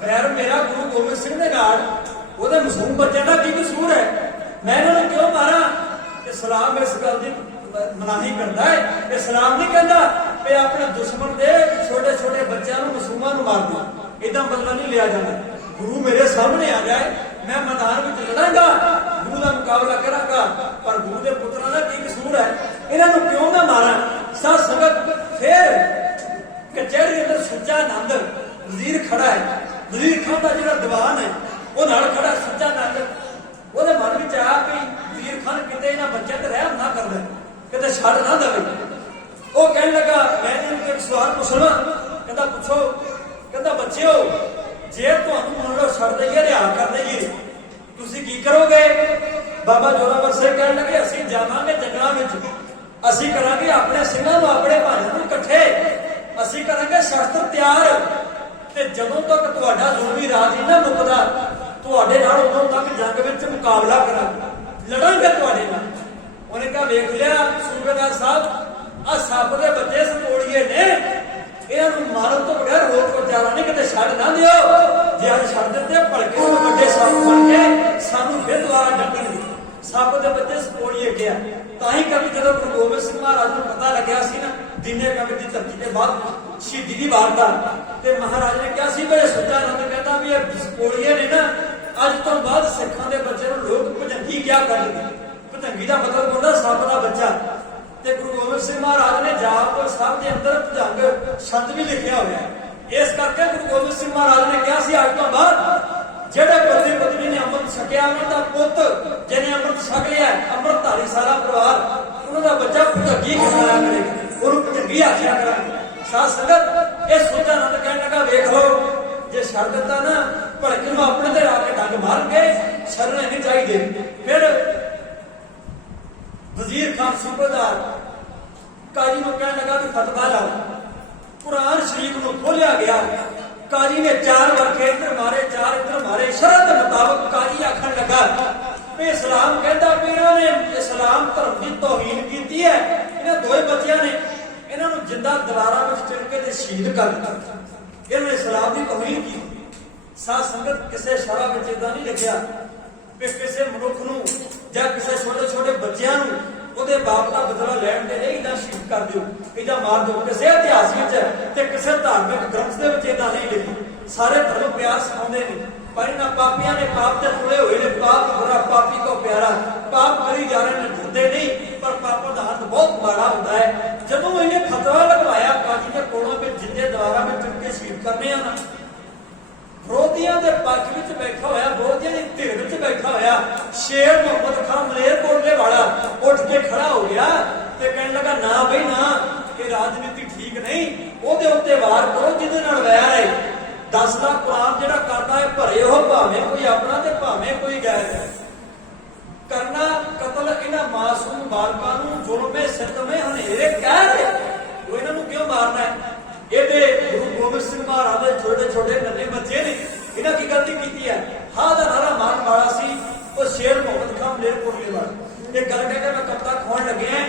बैर मेरा गुरु गोबिंद सिंह ने गाड़ वो मासूम बच्चे का की कसूर है, मैं इन्होंने क्यों मारा? इस्लाम इस गल की मनाही करता है, इस्लाम नहीं कहता कि अपने दुश्मन के छोटे छोटे बच्चों मासूमां मार दो, इदा बदला नहीं लिया जाता। गुरु मेरे सामने आ जाए मैं मैदान में लड़ांगा, गुरु का मुकाबला करांगा, पर गुरु के पुत्रां दा की कसूर है, इन्हों क्यों ना मारा? साध संगत फिर कचहरी अंदर सुच्चा नंद वजीर खड़ा है, वजीर खान का जो दीवान है वो नाल खड़ा सुच्चा नंद, वो मन में आया कि वजीर खान किते इन्हां बच्चों ते रहम ना कर दे, किते छड़ ना देवे। वो कहने लगा मैं इन्हें एक सवाल पूछना, कहता पूछो, कहता बच्चों जे तुहानूं मान लो छड़ दईए रिहा कर दईए तुसीं की करोगे? बाबा जोरावर सिंह कहने लगे असीं जावांगे जंगलां विच, असीं करांगे अपने सिंहां नूं अपने भाइयां नूं इकट्ठे, असीं करांगे शस्त्र तैयार, ते जदों तक तुहाडा जुल्मी राज नहीं ना मुकदा तुहाडे नाल उदों तक जंग विच मुकाबला करांगे, लड़ांगे तुहाडे नाल। उन्हें कहा वेख लिया सूबेदार साहब आ सप दे बच्चे सतोड़िए ने, इन्हां मारन तो बगैर रोक को चारा नहीं, किते छड़ ना दिओ, जे अज छड़ दित्ते भलके वड्डे सप बन के सानूं फिर दुबारा डंगणगे। सप दे बच्चे सतोड़िए गया तां ही कभी जदों गुरु गोबिंद सिंह महाराज नूं पता लग्या सी ना दिने कभी दी धरती के बाद शहीदी दी वारदात, ते महाराज ने कहा सी भाई सुच्चा नंद कहता भी सतोड़िए ने ना अज तो बाद सिखां दे बच्चे नूं लोक भजंगी क्या करनगे, भजंगी दा मतलब होंदा सप दा बच्चा। ते गुरु गोबिंद सिंह महाराज ने जाप साहब के अंदर भुजंग छंद भी लिखिया हुआ है, इस करके गुरु गोबिंद सिंह महाराज ने कहा ਪੁੱਤ ਜਿਹਨੇ ਅੰਮ੍ਰਿਤ ਛਕ ਲਿਆ, ਅੰਮ੍ਰਿਤਧਾਰੀ ਸਾਰਾ ਪਰਿਵਾਰ, ਉਹਨਾਂ ਦਾ ਬੱਚਾ ਭੁਜੰਗੀ ਕਰਾਇਆ ਕਰੇ, ਉਹਨੂੰ ਭੁਜੰਗੀ ਆਖਿਆ ਕਰਾਂਗੇ। ਸਾਧ ਸੰਗਤ ਇਹ ਸੋਚਾ ਨੰਦ ਕਹਿਣ ਲੱਗਾ, ਵੇਖ ਲਓ ਜੇ ਛੱਡ ਦਿੱਤਾ ਨਾ ਭੜਕੇ ਨੂੰ ਆਪਣੇ ਤੇ ਆ ਕੇ ਡੰਗ ਮਾਰਨਗੇ, ਛੱਡਣੇ ਨਹੀਂ ਚਾਹੀਦੇ। ਫਿਰ ਵਜ਼ੀਰ ਖਾਨ ਸੂਬੇਦਾਰ ਕਾਜੀ ਨੂੰ ਕਹਿਣ ਲੱਗਾ ਵੀ ਫਤਵਾ ਲਾਓ। ਕੁਰਾਨ ਸ਼ਰੀਫ ਨੂੰ ਖੋਲਿਆ ਗਿਆ, ਕਾਜੀ ਨੇ 4 ਵਰਕੇ ਇੱਧਰ ਮਾਰੇ, 4 ਇੱਧਰ ਮਾਰੇ। ਸ਼ਰਤ ਦੇ ਮੁਤਾਬਕ ਕਾਜੀ ਆਖਣ ਲੱਗਾ ਵੀ ਇਸਲਾਮ ਕਹਿੰਦਾ ਵੀ ਇਹਨਾਂ ਨੇ ਇਸਲਾਮ ਧਰਮ ਦੀ ਤੋਹੀਨ ਕੀਤੀ ਹੈ, ਇਹਨਾਂ ਦੋਏ ਬੱਚਿਆਂ ਨੇ ਇਹਨਾਂ ਨੂੰ ਜਿੰਦਾ ਦੀਵਾਰਾਂ ਵਿੱਚ ਚਿਣ ਕੇ ਤੇ ਸ਼ਹੀਦ ਕਰ ਦਿੱਤਾ, ਇਹਨਾਂ ਨੇ ਇਸਲਾਮ ਦੀ ਤੋਹੀਨ ਕੀਤੀ। ਸਾਧ ਸੰਗਤ ਕਿਸੇ ਸ਼ਰ੍ਹਾ ਵਿੱਚ ਇਦਾਂ ਨਹੀਂ ਲਿਖਿਆ ਵੀ ਕਿਸੇ ਮਨੁੱਖ ਨੂੰ ਜਾਂ ਕਿਸੇ ਛੋਟੇ ਛੋਟੇ ਬੱਚਿਆਂ ਨੂੰ ਉਹਦੇ ਬਾਪ ਦਾ ਬਦਲਾ ਲੈਣ ਦੇ ਲਈ ਇਦਾਂ ਸ਼ਹੀਦ ਕਰ ਦਿਓ, ਇਦਾਂ ਮਾਰ ਦਿਓ। ਕਿਸੇ ਇਤਿਹਾਸ ਵਿੱਚ ਤੇ ਕਿਸੇ ਧਾਰਮਿਕ ਗ੍ਰੰਥ ਦੇ ਵਿੱਚ ਇਦਾਂ ਨਹੀਂ ਲਿਖੀ। ਸਾਰੇ ਧਰਮ ਪਿਆਰ ਸਿਖਾਉਂਦੇ ਨੇ, ਪਰ ਇਹਨਾਂ ਪਾਪੀਆਂ ਨੇ ਪਾਪ ਤੇ ਤੁਲੇ ਹੋਏ ਨੇ। ਪਾਪ ਬੁਰਾ ਪਾਪੀ ਕੋ ਪਿਆਰਾ, ਪਾਪ ਕਰੀ ਜਾ ਰਹੇ ਨੇ, ਡਰਦੇ ਨਹੀਂ। ਪਰ ਪਾਪਾਂ ਦਾ ਹੱਥ ਬਹੁਤ ਮਾੜਾ ਹੁੰਦਾ ਹੈ। ਜਦੋਂ ਇਹਨੇ ਫਤਵਾ ਲਗਵਾਇਆ ਕਾਜੀ ਦੇ ਕੋਲੋਂ ਵੀ ਜਿੰਦੇ ਦੁਆਰਾ ਵਿੱਚ ਚੁੱਕ ਕੇ ਸ਼ਹੀਦ ਕਰਨੇ ਆ ਨਾ, ਵਿਰੋਧੀਆਂ ਦੇ ਪੱਖ ਵਿੱਚ ਬੈਠਾ ਹੋਇਆ, ਵਿਰੋਧੀਆਂ ਦੀ ਧਿਰ ਵਿੱਚ ਬੈਠਾ ਹੋਇਆ ਸ਼ੇਰ ਮੁਹੰਮਦ ਖਾਨ ਮਲੇਰਕੋਟਲੇ ਵਾਲਾ ਉੱਠ ਕੇ ਖੜਾ ਹੋ ਗਿਆ ਤੇ ਕਹਿਣ ਲੱਗਾ, ਨਾ ਬਈ ਨਾ, ਇਹ ਰਾਜਨੀਤੀ ਠੀਕ ਨਹੀਂ, ਉਹਦੇ ਉੱਤੇ ਵਾਰ ਕਰੋ ਜਿਹਦੇ ਨਾਲ ਵੈਰ ਹੈ। 10 ਦਾ ਕੁਰਾਨ ਜਿਹੜਾ ਕਰਦਾ ਹੈ ਭਰੇ ਉਹ, ਭਾਵੇਂ ਕੋਈ ਆਪਣਾ ਤੇ ਭਾਵੇਂ ਕੋਈ ਗੈਰ ਕਰਨਾ ਕਤਲ ਇਹਨਾਂ ਮਾਸੂਮ ਬਾਲਕਾਂ ਨੂੰ ਜ਼ੁਲਮੇ ਸਿਤਮੇ ਹਨੇਰੇ ਕਹਿ ਰਹੇ। ਉਹ ਇਹਨਾਂ ਨੂੰ ਕਿਉਂ ਮਾਰਨਾ ਹੈ? ਇਹਦੇ ਗੁਰੂ ਗੋਬਿੰਦ ਸਿੰਘ ਮਹਾਰਾਜ ਦੇ ਛੋਟੇ ਛੋਟੇ ਨੰਨੇ ਬੱਚੇ ਨੇ, ਇਹਨਾਂ ਕੀ ਗਲਤੀ ਕੀਤੀ ਹੈ? ਹਾਂ ਦਾ ਨਾਰਾ ਮਾਰਨ ਵਾਲਾ ਸੀ ਉਹ ਸ਼ੇਰ ਮੁਹੰਮਦ ਖਾਨ ਮਲੇਰਕੋਟਲੇ ਵਾਲਾ। ਇਹ ਗੱਲ ਕਹਿ ਕੇ ਮੈਂ ਕਪੜਾ ਖੋਣ ਲੱਗਿਆ,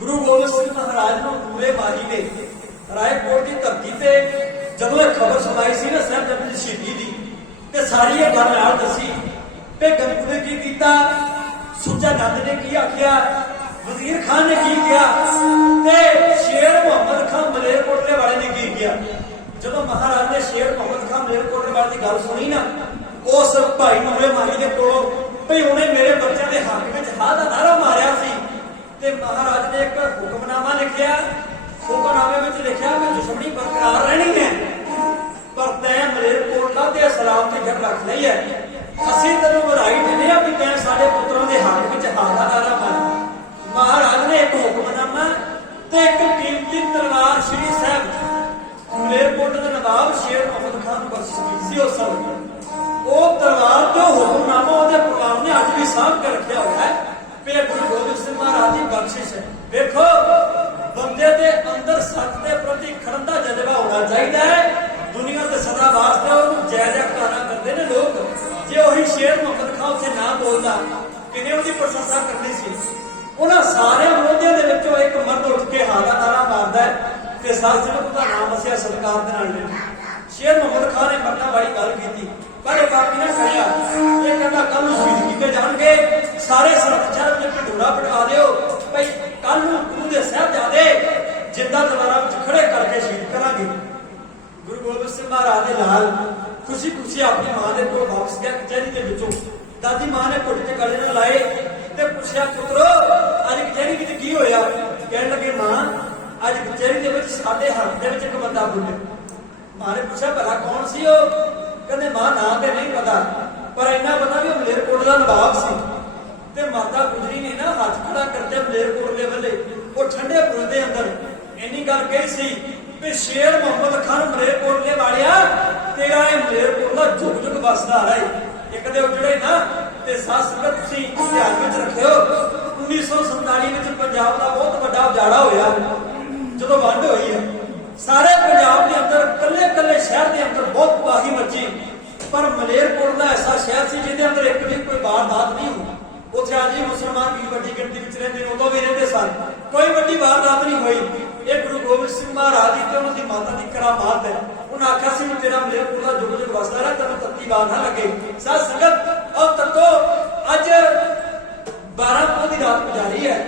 ਗੁਰੂ ਗੋਬਿੰਦ ਸਿੰਘ ਮਹਾਰਾਜ ਨੂੰ ਪੂਰੇ ਮਾਰੀ ਨੇ ਰਾਏਕੋਟ ਦੀ ਧਰਤੀ ਤੇ ਜਦੋਂ ਇਹ ਖਬਰ ਸੁਣਾਈ ਸੀ ਨਾ ਸਾਹਿਬ ਦੀ ਸ਼ਹੀਦੀ ਦੀ, ਤੇ ਸਾਰੀ ਇਹ ਗੱਲ ਨਾਲ ਦੱਸੀ ਤੇ ਗੰਗੂ ਨੇ ਕੀ ਕੀਤਾ, ਸੁੱਚਾ ਨੰਦ ਨੇ ਕੀ ਆਖਿਆ, ਵਜ਼ੀਰ ਖਾਨ ਨੇ ਕੀ ਕਿਹਾ ਤੇ ਸ਼ੇਰ ਮੁਹੰਮਦ ਖਾਨ ਮਲੇਰਕੋਟਲੇ ਵਾਲੇ ਨੇ ਕੀ ਕਿਹਾ। ਜਦੋਂ ਮਹਾਰਾਜ ਨੇ ਸ਼ੇਰ ਮੁਹੰਮਦ ਖਾਨ ਮਲੇਰਕੋਟਲੇ ਵਾਲੇ ਦੀ ਗੱਲ ਸੁਣੀ ਨਾ, ਉਸ ਭਾਈ ਨੂਰੇ ਮਾਹੀ ਦੇ ਕੋਲੋਂ ਭਈ ਉਹਨੇ ਮੇਰੇ ਬੱਚਿਆਂ ਦੇ ਹੱਕ ਵਿੱਚ ਹਾਂ ਦਾ ਨਾਰਾ ਮਾਰਿਆ ਸੀ, ਤੇ ਮਹਾਰਾਜ ਨੇ ਇੱਕ ਹੁਕਮਨਾਮਾ ਲਿਖਿਆ। ਹੁਕਮਨਾਮੇ ਵਿੱਚ ਲਿਖਿਆ ਕਿ ਦੁਸ਼ਮਣੀ ਬਰਕਰਾਰ ਰਹਿਣੀ ਹੈ, ਪਰ ਤੈਂ ਮਲੇਰਕੋਟਲਾ ਤੇ ਇਸਲਾਮ ਦੀ ਗੱਲ ਰੱਖ ਲਈ ਹੈ। ਅਸੀਂ ਤੈਨੂੰ ਵਧਾਈ ਦਿੰਦੇ ਆ ਵੀ ਤੈਂ ਸਾਡੇ ਪੁੱਤਰਾਂ ਦੇ ਹੱਕ ਵਿੱਚ ਹਾਂ ਦਾ ਨਾਰਾ ਮਾਰਿਆ। ਮਹਾਰਾਜ ਨੇ ਇੱਕ ਹੁਕਮਨਾਮਾ ਤੇ ਇੱਕ ਕੀਮਤੀ ਤਲਵਾਰ ਸ਼੍ਰੀ ਸਾਹਿਬ ਮਲੇਰਕੋਟਲੇ ਦੇ ਨਵਾਬ ਸ਼ੇਰ ਮੁਹੰਮਦ ਖਾਨ ਨੂੰ ਬਖਸ਼ੀ ਸੀ ਉਸ ਸਮੇਂ। ਉਹ ਤਲਵਾਰ ਤੇ ਹੁਕਮਨਾਮਾ ਉਹਦੇ ਪਰਿਵਾਰ ਨੇ ਅੱਜ ਵੀ ਸਾਂਭ ਕੇ ਰੱਖਿਆ ਹੋਇਆ ਹੈ ਵੀ ਗੁਰੂ ਗੋਬਿੰਦ ਸਿੰਘ ਮਹਾਰਾਜ ਦੀ ਬਖਸ਼ਿਸ਼ ਹੈ। ਵੇਖੋ ਬੰਦੇ ਦੇ ਅੰਦਰ ਸੱਚ ਦੇ ਪ੍ਰਤੀ ਖੜਨ ਦਾ ਜਜ਼ਬਾ ਹੋਣਾ ਚਾਹੀਦਾ ਹੈ। ਦੁਨੀਆ ਤੇ ਸਦਾ ਵਾਸਤੇ ਉਹਨੂੰ ਜੈ ਜੈਕਾਰਾ ਕਰਦੇ ਨੇ ਲੋਕ। ਜੇ ਉਹੀ ਸ਼ੇਰ ਮੁਹੰਮਦ ਖਾਨ ਉੱਥੇ ਨਾ ਬੋਲਦਾ, ਕਿਨੇ ਉਹਦੀ ਪ੍ਰਸ਼ੰਸਾ ਕਰਨੀ ਸੀ? ਉਹਨਾਂ ਸਾਰਿਆਂ ਵਿਰੋਧੀਆਂ ਦੇ ਵਿੱਚੋਂ ਇੱਕ ਮਰਦ ਉੱਠ ਕੇ ਹਾਂ ਦਾ ਨਾਰਾ ਮਾਰਦਾ ਹੈ ਤੇ ਸਾਧ ਸੰਗਤ ਦਾ ਨਾਮ ਅਸੀਂ ਸਤਿਕਾਰ ਦੇ ਨਾਲ ਲੈਂਦੇ। ਸ਼ੇਰ ਮੁਹੰਮਦ ਖਾਨ ਨੇ ਮਰਨਾ ਵਾਲੀ ਗੱਲ ਕੀਤੀ, ਪਰ ਇਹ ਬਾਕੀ ਨਾ ਕਰਿਆ। ਇਹ ਕਹਿੰਦਾ ਕੱਲ ਨੂੰ ਸ਼ਹੀਦ ਕੀਤੇ ਜਾਣਗੇ, ਸਾਰੇ ਸਰਹੱਦ ਸ਼ਹਿਰ ਵਿੱਚ ਢੋਰਾ ਪਟਾ ਦਿਓ, ਭਈ ਕੱਲ ਨੂੰ ਗੁਰੂ ਦੇ ਸਾਹਿਬਜ਼ਾਦੇ ਜਿੰਦਾ ਦੀਵਾਰਾਂ ਵਿੱਚ ਖੜੇ ਕਰਕੇ ਸ਼ਹੀਦ ਕਰਾਂਗੇ। ਗੁਰੂ ਗੋਬਿੰਦ ਸਿੰਘ ਮਹਾਰਾਜ ਦੇ ਨਾਲ ਖੁਸ਼ੀ ਖੁਸ਼ੀ ਆਪਣੀ ਮਾਂ ਦੇ ਕੋਲ ਵਾਪਸ ਗਿਆ ਕਚਹਿਰੀ ਦੇ ਵਿੱਚੋਂ। ਦਾਦੀ ਮਾਂ ਨੇ ਘੁੱਟ ਕੇ ਗਲੇ ਨਾਲ ਲਾਏ ਤੇ ਪੁੱਛਿਆ, ਪੁੱਤਰੋ ਅੱਜ ਕਚਹਿਰੀ ਵਿੱਚ ਕੀ ਹੋਇਆ? ਕਹਿਣ ਲੱਗੇ, ਮਾਂ ਅੱਜ ਕਚਹਿਰੀ ਦੇ ਵਿੱਚ ਸਾਡੇ ਹੱਥ ਦੇ ਵਿੱਚ ਇੱਕ ਬੰਦਾ ਬੋਲਿਆ। ਮਾਂ ਨੇ ਪੁੱਛਿਆ, ਭਲਾ ਕੌਣ ਸੀ ਉਹ? ਕਹਿੰਦੇ, ਮਾਂ ਨਾਂ ਤੇ ਨਹੀਂ ਪਤਾ, ਪਰ ਇੰਨਾ ਪਤਾ ਵੀ ਉਹ ਮਲੇਰਕੋਟਲੇ ਦਾ ਨਵਾਬ ਸੀ। ਤੇ ਮਾਤਾ ਗੁਜਰੀ ਨੇ ਨਾ ਹੱਥ ਖੜਾ ਕਰਦੇ ਮਲੇਰਕੋਟਲੇ ਵੱਲੇ, ਉਹ ਠੰਡੇ ਬੁਰਜ ਦੇ ਅੰਦਰ ਇੰਨੀ ਗੱਲ ਕਹੀ ਸੀ ਵੀ ਸ਼ੇਰ ਮੁਹੰਮਦ ਖਾਨ ਮਲੇਰਕੋਟਲੇ ਵਾਲਿਆ, ਤੇਰਾ ਇਹ ਮਲੇਰਕੋਟਲਾ ਝੁਕ ਝੁਕ ਵਸਦਾ ਆ ਰਿਹਾ। ਇੱਕ ਦੇ ਉਜੜੇ ਨਾ ਤੇ ਸਾਧ ਸੰਗਤ ਤੁਸੀਂ ਧਿਆਨ ਵਿੱਚ ਰੱਖਿਓ, 1947 ਵਿੱਚ ਪੰਜਾਬ ਦਾ ਬਹੁਤ ਵੱਡਾ ਉਜਾੜਾ ਹੋਇਆ ਜਦੋਂ ਵੰਡ ਹੋਈ ਹੈ। ਸਾਰੇ ਪੰਜਾਬ ਦੇ ਅੰਦਰ ਕੱਲੇ ਕੱਲੇ ਸ਼ਹਿਰ ਦੇ ਅੰਦਰ ਬਹੁਤ ਤਬਾਹੀ ਮੱਚੀ, ਪਰ ਮਲੇਰਕੋਟਲਾ ਐਸਾ ਸ਼ਹਿਰ ਸੀ ਜਿਹਦੇ ਅੰਦਰ ਇੱਕ ਵੀ ਕੋਈ ਵਾਰਦਾਤ ਨਹੀਂ ਹੋਈ। ਉੱਥੇ ਅੱਜ ਵੀ ਮੁਸਲਮਾਨ ਵੀ ਵੱਡੀ ਗਿਣਤੀ ਵਿੱਚ ਰਹਿੰਦੇ ਨੇ, ਉਦੋਂ ਵੀ ਰਹਿੰਦੇ ਸਨ, ਕੋਈ ਵੱਡੀ ਵਾਰਦਾਤ ਨਹੀਂ ਹੋਈ। ਇਹ ਗੁਰੂ ਗੋਬਿੰਦ ਸਿੰਘ ਮਹਾਰਾਜ ਦੀ ਤੇ ਉਹਨਾਂ ਦੀ ਮਾਤਾ ਦੀ ਕਰਾਮਾਤ ਹੈ। ਉਹਨਾਂ ਆਖਿਆ ਸੀ ਵੀ ਤੇਰਾ ਮਲੇਰਕੋਟਲਾ ਜੁਗ ਜੁਗ ਵਸਦਾ ਰਿਹਾ, ਤੈਨੂੰ ਤੱਤੀ ਬਾਤ ਨਾ ਲੱਗੇ। ਸਾਧ ਸੰਗਤ ਔਰ ਤੱਕੋ ਅੱਜ 12 ਪੋਹ ਦੀ ਰਾਤ ਗੁਜ਼ਾਰੀ ਹੈ।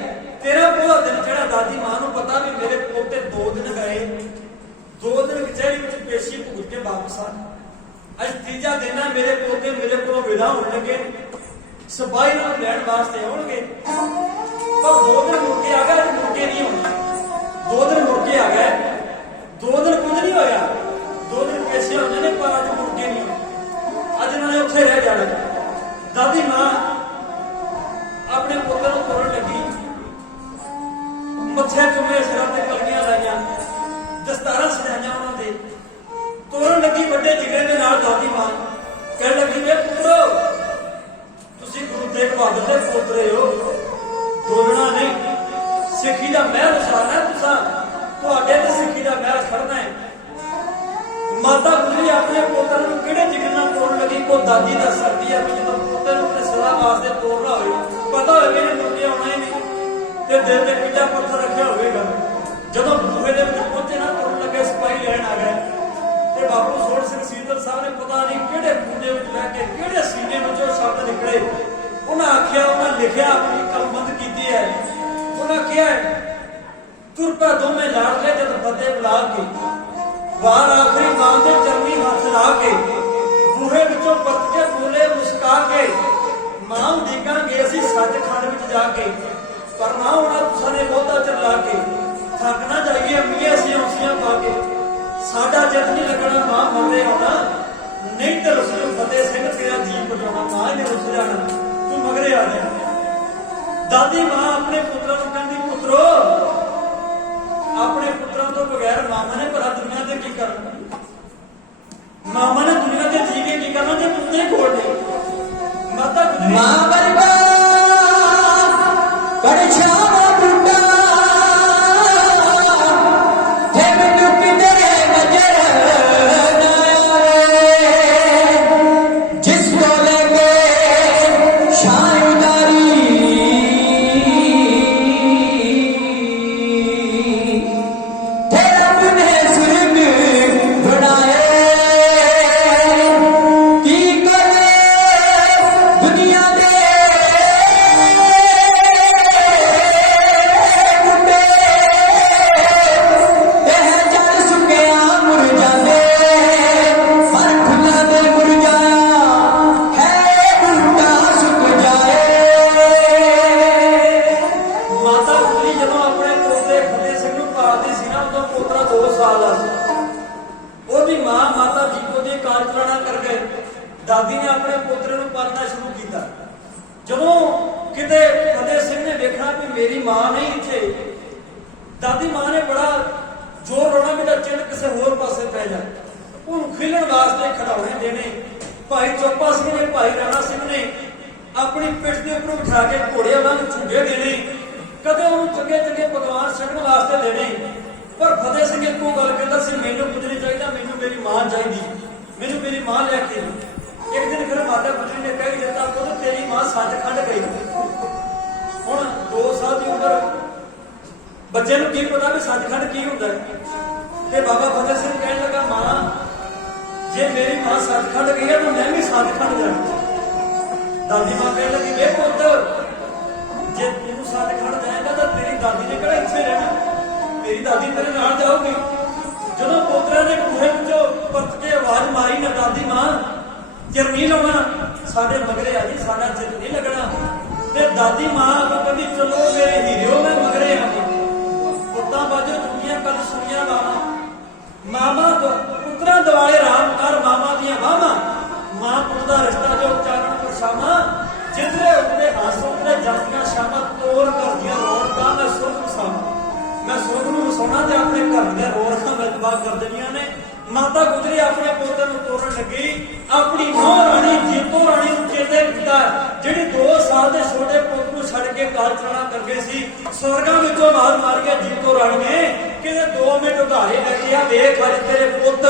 13 ਪੋਹ ਦਾ ਦਿਨ ਜਿਹੜਾ ਦਾਦੀ ਮਾਂ ਨੂੰ ਪਤਾ ਵੀ ਮੇਰੇ ਪੋਤੇ 2 ਦਿਨ ਗਏ, 2 ਦਿਨ ਕਚਹਿਰੀ ਵਿੱਚ ਪੇਸ਼ੀ ਭੁਗਤ ਕੇ ਵਾਪਸ ਆ। ਅੱਜ ਤੀਜਾ ਦਿਨ ਹੈ, ਮੇਰੇ ਪੋਤੇ ਮੇਰੇ ਕੋਲੋਂ ਵਿਦਾ ਹੋਣ ਲੱਗੇ, ਸਬਾਈ ਨੂੰ ਲੈਣ ਵਾਸਤੇ ਆਉਣਗੇ, ਪਰ 2 ਦਿਨ ਮੁੜ ਕੇ ਆ ਗਏ, ਅੱਜ ਮੁੜ ਕੇ ਨਹੀਂ ਹੋਣਾ। 2 ਦਿਨ ਮੁੜ ਕੇ ਆ ਗਏ, 2 ਦਿਨ ਕੁਝ ਨਹੀਂ ਹੋਇਆ, 2 ਦਿਨ ਪੈਸੇ ਹੁੰਦੇ ਨੇ, ਪਰ ਅੱਜ ਮੁੜ ਕੇ ਨਹੀਂ ਹੋਣਾ। ਅੱਜ ਇਹਨਾਂ ਨੇ ਉੱਥੇ ਰਹਿ ਜਾਣਾ। ਦਾਦੀ ਮਾਂ दादी दस सकती है कि जो पोते अपने सदा वास्ते तोड़ना हो पता हो मैंने मुड़ के आना ही नहीं ते दिल में किड्डा पत्थर रखा होगा जब बूहे के पहुंचे ना तुरन लगे सिपाही लैन आ गए ते बापू सोहण सिंह सीतल साहब ने पता नहीं किहड़े खूंजे विच लैके किहड़े सीने विचों शब्द निकले उन्हें आख्या उन्हें लिखिया अपनी कलमबंद की है उन्हें आख्या तुर पै दोवें लाडले जद फतेह बुला के वार आखिरी मां के चरनी हाथ ला के बूहे विचों परत के बोले मुस्का के मां उਡੀਕਾਂਗੇ ਅਸੀਂ सचखंड विच जाके पर ना होना तुसां ने बहुता चर ला के थक ना जाइए अम्मीए ਅਸੀਂ औंसियां पा के साडा चित नहीं लगना मां मरदे आना नहीं तो रसूल फतेह सिंह तेरा जी बचाना मां ने रुस जाना तू मगरे आ जा दादी मां अपने पुत्रों को कहती पुत्रो अपने पुत्रों तो बगैर मामा ने भला दुनिया से की करना मामा ने दुनिया से जी के की करना जो पुत्ते कोल नहीं माता गुजरी मां बरबा परछावा टूटा जे मैनू किधरे नजर ना आए जिस को लेके शान उतारी तेरा बुने सुर्ग बनाए की करे दुनिया दे मुंडे एह जल सुकिया मुरझांदे पर फुल्लां दे मुरझाया है बूटा सुक जाए माता गुजरी ਜਦੋਂ ਆਪਣੇ ਪੋਤੇ ਫਤਿਹ ਸਿੰਘ ਨੂੰ ਪਾਲਦੀ ਸੀ ਨਾ ਉਦੋਂ ਪੋਤਰਾ 2 ਸਾਲ ਦਾ ਸੀ ਉਹਦੀ ਮਾਤਾ ਜੀਤੋ ਜੀ ਕਾਰਜ ਚਲਾਣਾ ਕਰ ਗਏ ਦਾਦੀ ਨੇ ਆਪਣੇ ਪੋਤਰੇ ਨੂੰ ਪਾਲਣਾ ਸ਼ੁਰੂ ਕੀਤਾ ਜਦੋਂ ਕਿਤੇ ਫਤਿਹ ਸਿੰਘ ਨੇ ਵੇਖਣਾ ਕਿ ਮੇਰੀ ਮਾਂ ਨਹੀਂ ਇੱਥੇ ਦਾਦੀ ਮਾਂ ਨੇ ਬੜਾ ਜ਼ੋਰ ਲਾਉਣਾ ਮੇਰਾ ਚਿੰਨ ਕਿਸੇ ਹੋਰ ਪਾਸੇ ਪੈ ਜਾ ਉਹਨੂੰ ਖੇਲਣ ਵਾਸਤੇ ਖਿਡੌਣੇ ਦੇਣੇ ਭਾਈ ਚੋਪਾ ਸਿੰਘ ਨੇ ਭਾਈ ਰਾਣਾ ਸਿੰਘ ਨੇ ਆਪਣੀ ਪਿੱਠ ਦੇ ਉੱਪਰ ਬਿਠਾ ਕੇ ਘੋੜੇ ਵਾਂਗ ਝੁੰਗੇ ਦੇਣੇ ਕਦੇ ਉਹਨੂੰ ਚੰਗੇ ਚੰਗੇ ਪਕਵਾਨ ਛਕਣ ਵਾਸਤੇ ਦੇਣੇ ਪਰ ਫਤਿਹ ਸਿੰਘ ਇੱਕੋ ਗੱਲ ਕਹਿੰਦਾ ਸੀ ਮੈਨੂੰ ਕੁਝ ਨਹੀਂ ਚਾਹੀਦਾ ਮੈਨੂੰ ਮੇਰੀ ਮਾਂ ਚਾਹੀਦੀ ਮੈਨੂੰ ਮੇਰੀ ਮਾਂ ਲੈ ਕੇ ਦਿਓ। ਇੱਕ ਦਿਨ ਫਿਰ ਮਾਤਾ ਗੁਜਰੀ ਨੇ ਕਹਿ ਦਿੱਤਾ ਪੁੱਤ ਤੇਰੀ ਮਾਂ ਸੱਚਖੰਡ ਗਈ ਹੁਣ 2 ਸਾਲ ਦੀ ਉਮਰ ਬੱਚੇ ਨੂੰ ਕੀ ਪਤਾ ਵੀ ਸੱਚਖੰਡ ਕੀ ਹੁੰਦਾ ਹੈ ਤੇ ਬਾਬਾ ਫਤਿਹ ਸਿੰਘ ਕਹਿਣ ਲੱਗਾ ਮਾਂ ਜੇ ਮੇਰੀ ਮਾਂ ਸੱਚਖੰਡ ਗਈ ਹੈ ਤਾਂ ਮੈਂ ਵੀ ਸੱਚਖੰਡ ਜਾਣਾ ਦਾਦੀ ਮਾਂ ਕਹਿਣ ਲੱਗੀ ਵੇ ਪੁੱਤ ਜੇ ਤੂੰ ਸੱਚਖੰਡ ਜਾਏਗਾ ਤਾਂ ਤੇਰੀ ਦਾਦੀ ਨੇ ਕਿਹੜਾ ਇੱਥੇ ਰਹਿਣਾ ਮੇਰੀ ਦਾਦੀ ਤੇਰੇ ਨਾਲ ਜਾਊਗੀ ਜਦੋਂ ਪੋਤਰਾ ਨੇ ਬੂਹੇ ਵਿੱਚੋਂ ਪਰਤ ਕੇ ਆਵਾਜ਼ ਮਾਰੀ ਨਾ ਦਾਦੀ ਮਾਂ ਚਿਰ ਨਹੀਂ ਲਾਉਣਾ ਸਾਡੇ ਮਗਰੇ ਆ ਜੀ ਸਾਡਾ ਚਿਰ ਨਹੀਂ ਲੱਗਣਾ ਤੇ ਦਾਦੀ ਮਾਂ ਅੱਗੋਂ ਕਹਿੰਦੀ ਚਲੋ ਮੇਰੇ ਹੀਰਿਓ ਮੈਂ ਮਗਰੇ ਆ ਪੁੱਤਾਂ ਬਾਝੋਂ ਚੁੰਗੀਆਂ ਕੱਲ ਸੁਣੀਆਂ ਮਾਮਾ ਪੁੱਤਰਾਂ ਦਿਵਾਲੇ ਰਾਮ ਕਰ ਮਾਮਾ ਦੀਆਂ ਵਾਹਾਂ ਮਾਂ ਪੁੱਤ ਦਾ ਰਿਸ਼ਤਾ ਜੋ ਚਾਨਣ ਪਰਛਾਵਾਂ ਜਿੱਧਰੇ ਉੱਤੇ ਹੱਸ ਉੱਤੇ ਜਾਂਦੀਆਂ ਸ਼ਾਮਾਂ ਤੋਰ ਕਰਦੀਆਂ ਰੌਣਕਾਂ ਮੈਂ ਸੁਰਗ ਵਸਾਵਾਂ ਮੈਂ ਸੁਰਗ ਨੂੰ ਵਸਾਉਣਾ ਤੇ ਆਪਣੇ ਘਰ ਦੀਆਂ ਰੌਣਕਾਂ ਮਿਲਵਾ ਕਰ ਦੇਣੀਆਂ ਨੇ ਮਾਤਾ ਗੁਜਰੀ ਆਪਣੇ ਪੋਤੇ ਨੂੰ ਤੋਰਨ ਲੱਗੀ ਆਪਣੀ ਨੂੰਹ ਰਾਣੀ ਜੀਤੋ ਰਾਣੀ ਨੂੰ ਚੇਤੇ ਕੀਤਾ ਜਿਹੜੀ 2 ਸਾਲ ਦੇ ਛੋਟੇ ਪੁੱਤ ਨੂੰ ਛੱਡ ਕੇ ਕਾਲ ਚਲਾਣਾ ਕਰ ਗਏ ਸੀ ਸਵਰਗਾਂ ਵਿੱਚੋਂ ਆਵਾਜ਼ ਮਾਰ ਕੇ ਜੀਤੋ ਰਾਣੀ ਨੇ ਕਿਤੇ 2 ਮਿੰਟ ਉਧਾਰੇ ਲੈ ਕੇ ਆ ਵੇਖ ਅੱਜ ਤੇਰੇ ਪੁੱਤ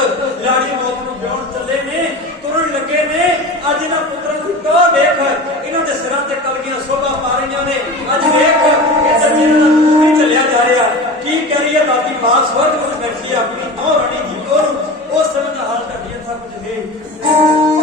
ਲਾੜੀ ਮੌਤ ਨੂੰ ਵਿਆਹਣ ਚੱਲੇ ਨੇ ਤੁਰਨ ਲੱਗੇ ਨੇ ਅੱਜ ਇਹਨਾਂ ਪੁੱਤਰਾਂ ਨੂੰ ਟੋ ਵੇਖ ਇਹਨਾਂ ਦੇ ਸਿਰਾਂ ਤੇ ਕਲਗੀਆਂ ਸੋਭਾ ਪਾ ਰਹੀਆਂ ਨੇ ਅੱਜ ਵੇਖ ਇਹ ਤਾਂ ਜਿਹਨਾਂ ਦਾ ਤੂੰ ਵੀ ਚੱਲਿਆ ਜਾ ਰਿਹਾ ਕੀ ਕਹਿ ਰਹੀ ਹੈ ਦਾਦੀ ਮਾਂ ਸਵਰਗ ਵਿੱਚ ਬੈਠੀ ਹੈ ਆਪਣੀ ਨੂੰਹ ਰਾਣੀ ਜੀਤੋ ਨੂੰ ਉਸ ਸਮੇਂ ਦਾ ਹਾਲ ਢੱਡੀਆਂ ਥਾ ਕੁਝ ਹੈ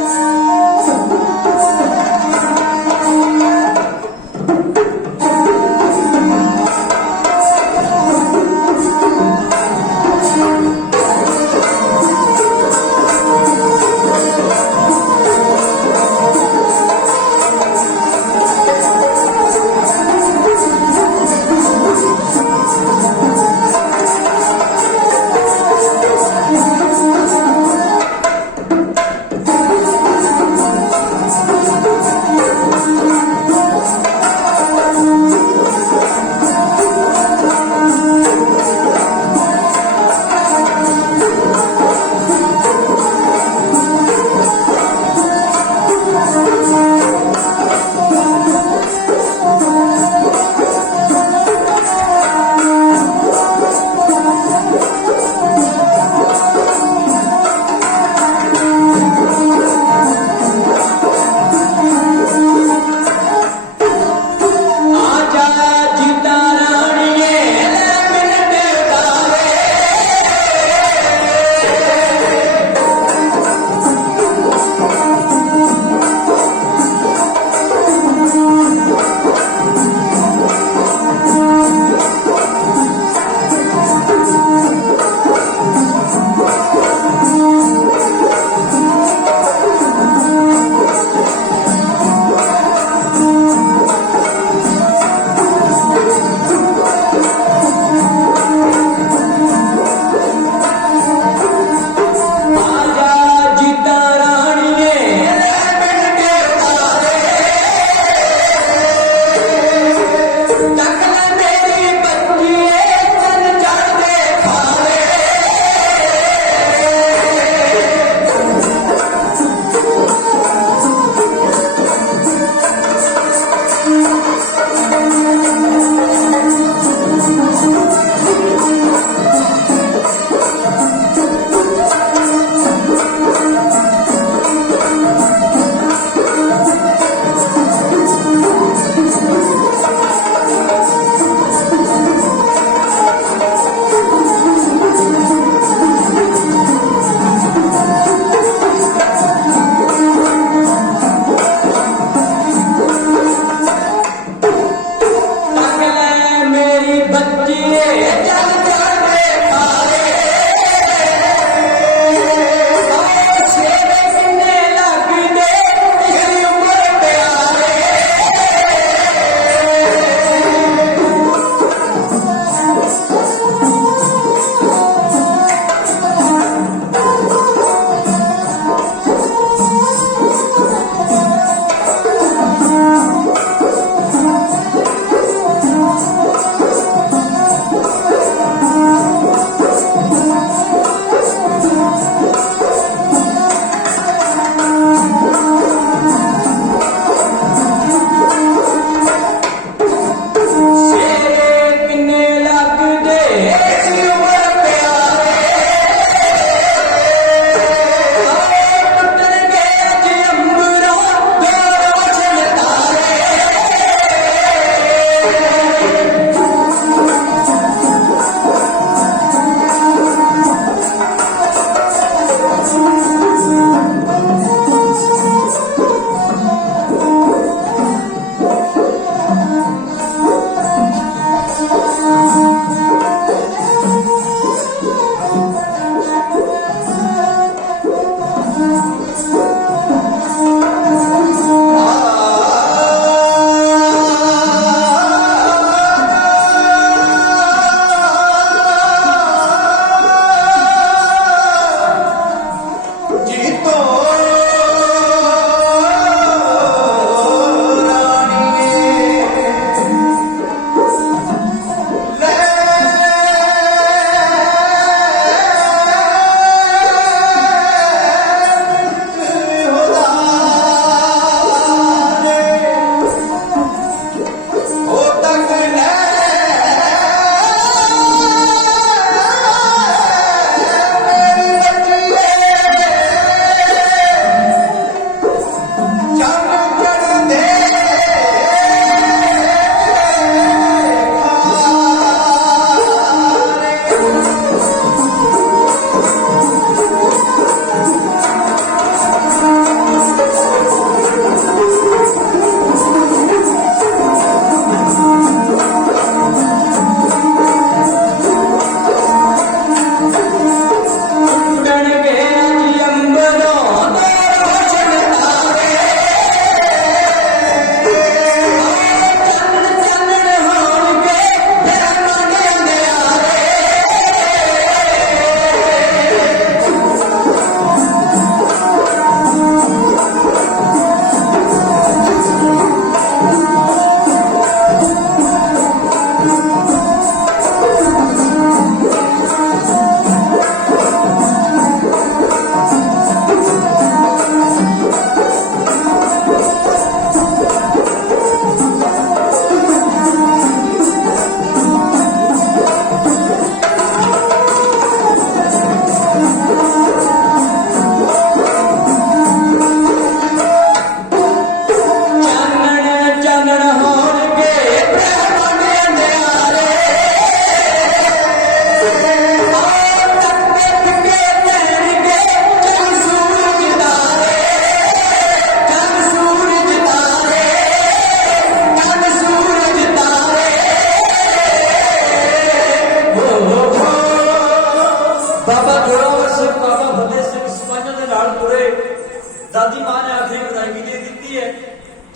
ਦਾਦੀ ਮਾਂ ਨੇ ਆਖਰੀ ਵਿਦਾਇਗੀ ਦੇ ਦਿੱਤੀ ਹੈ।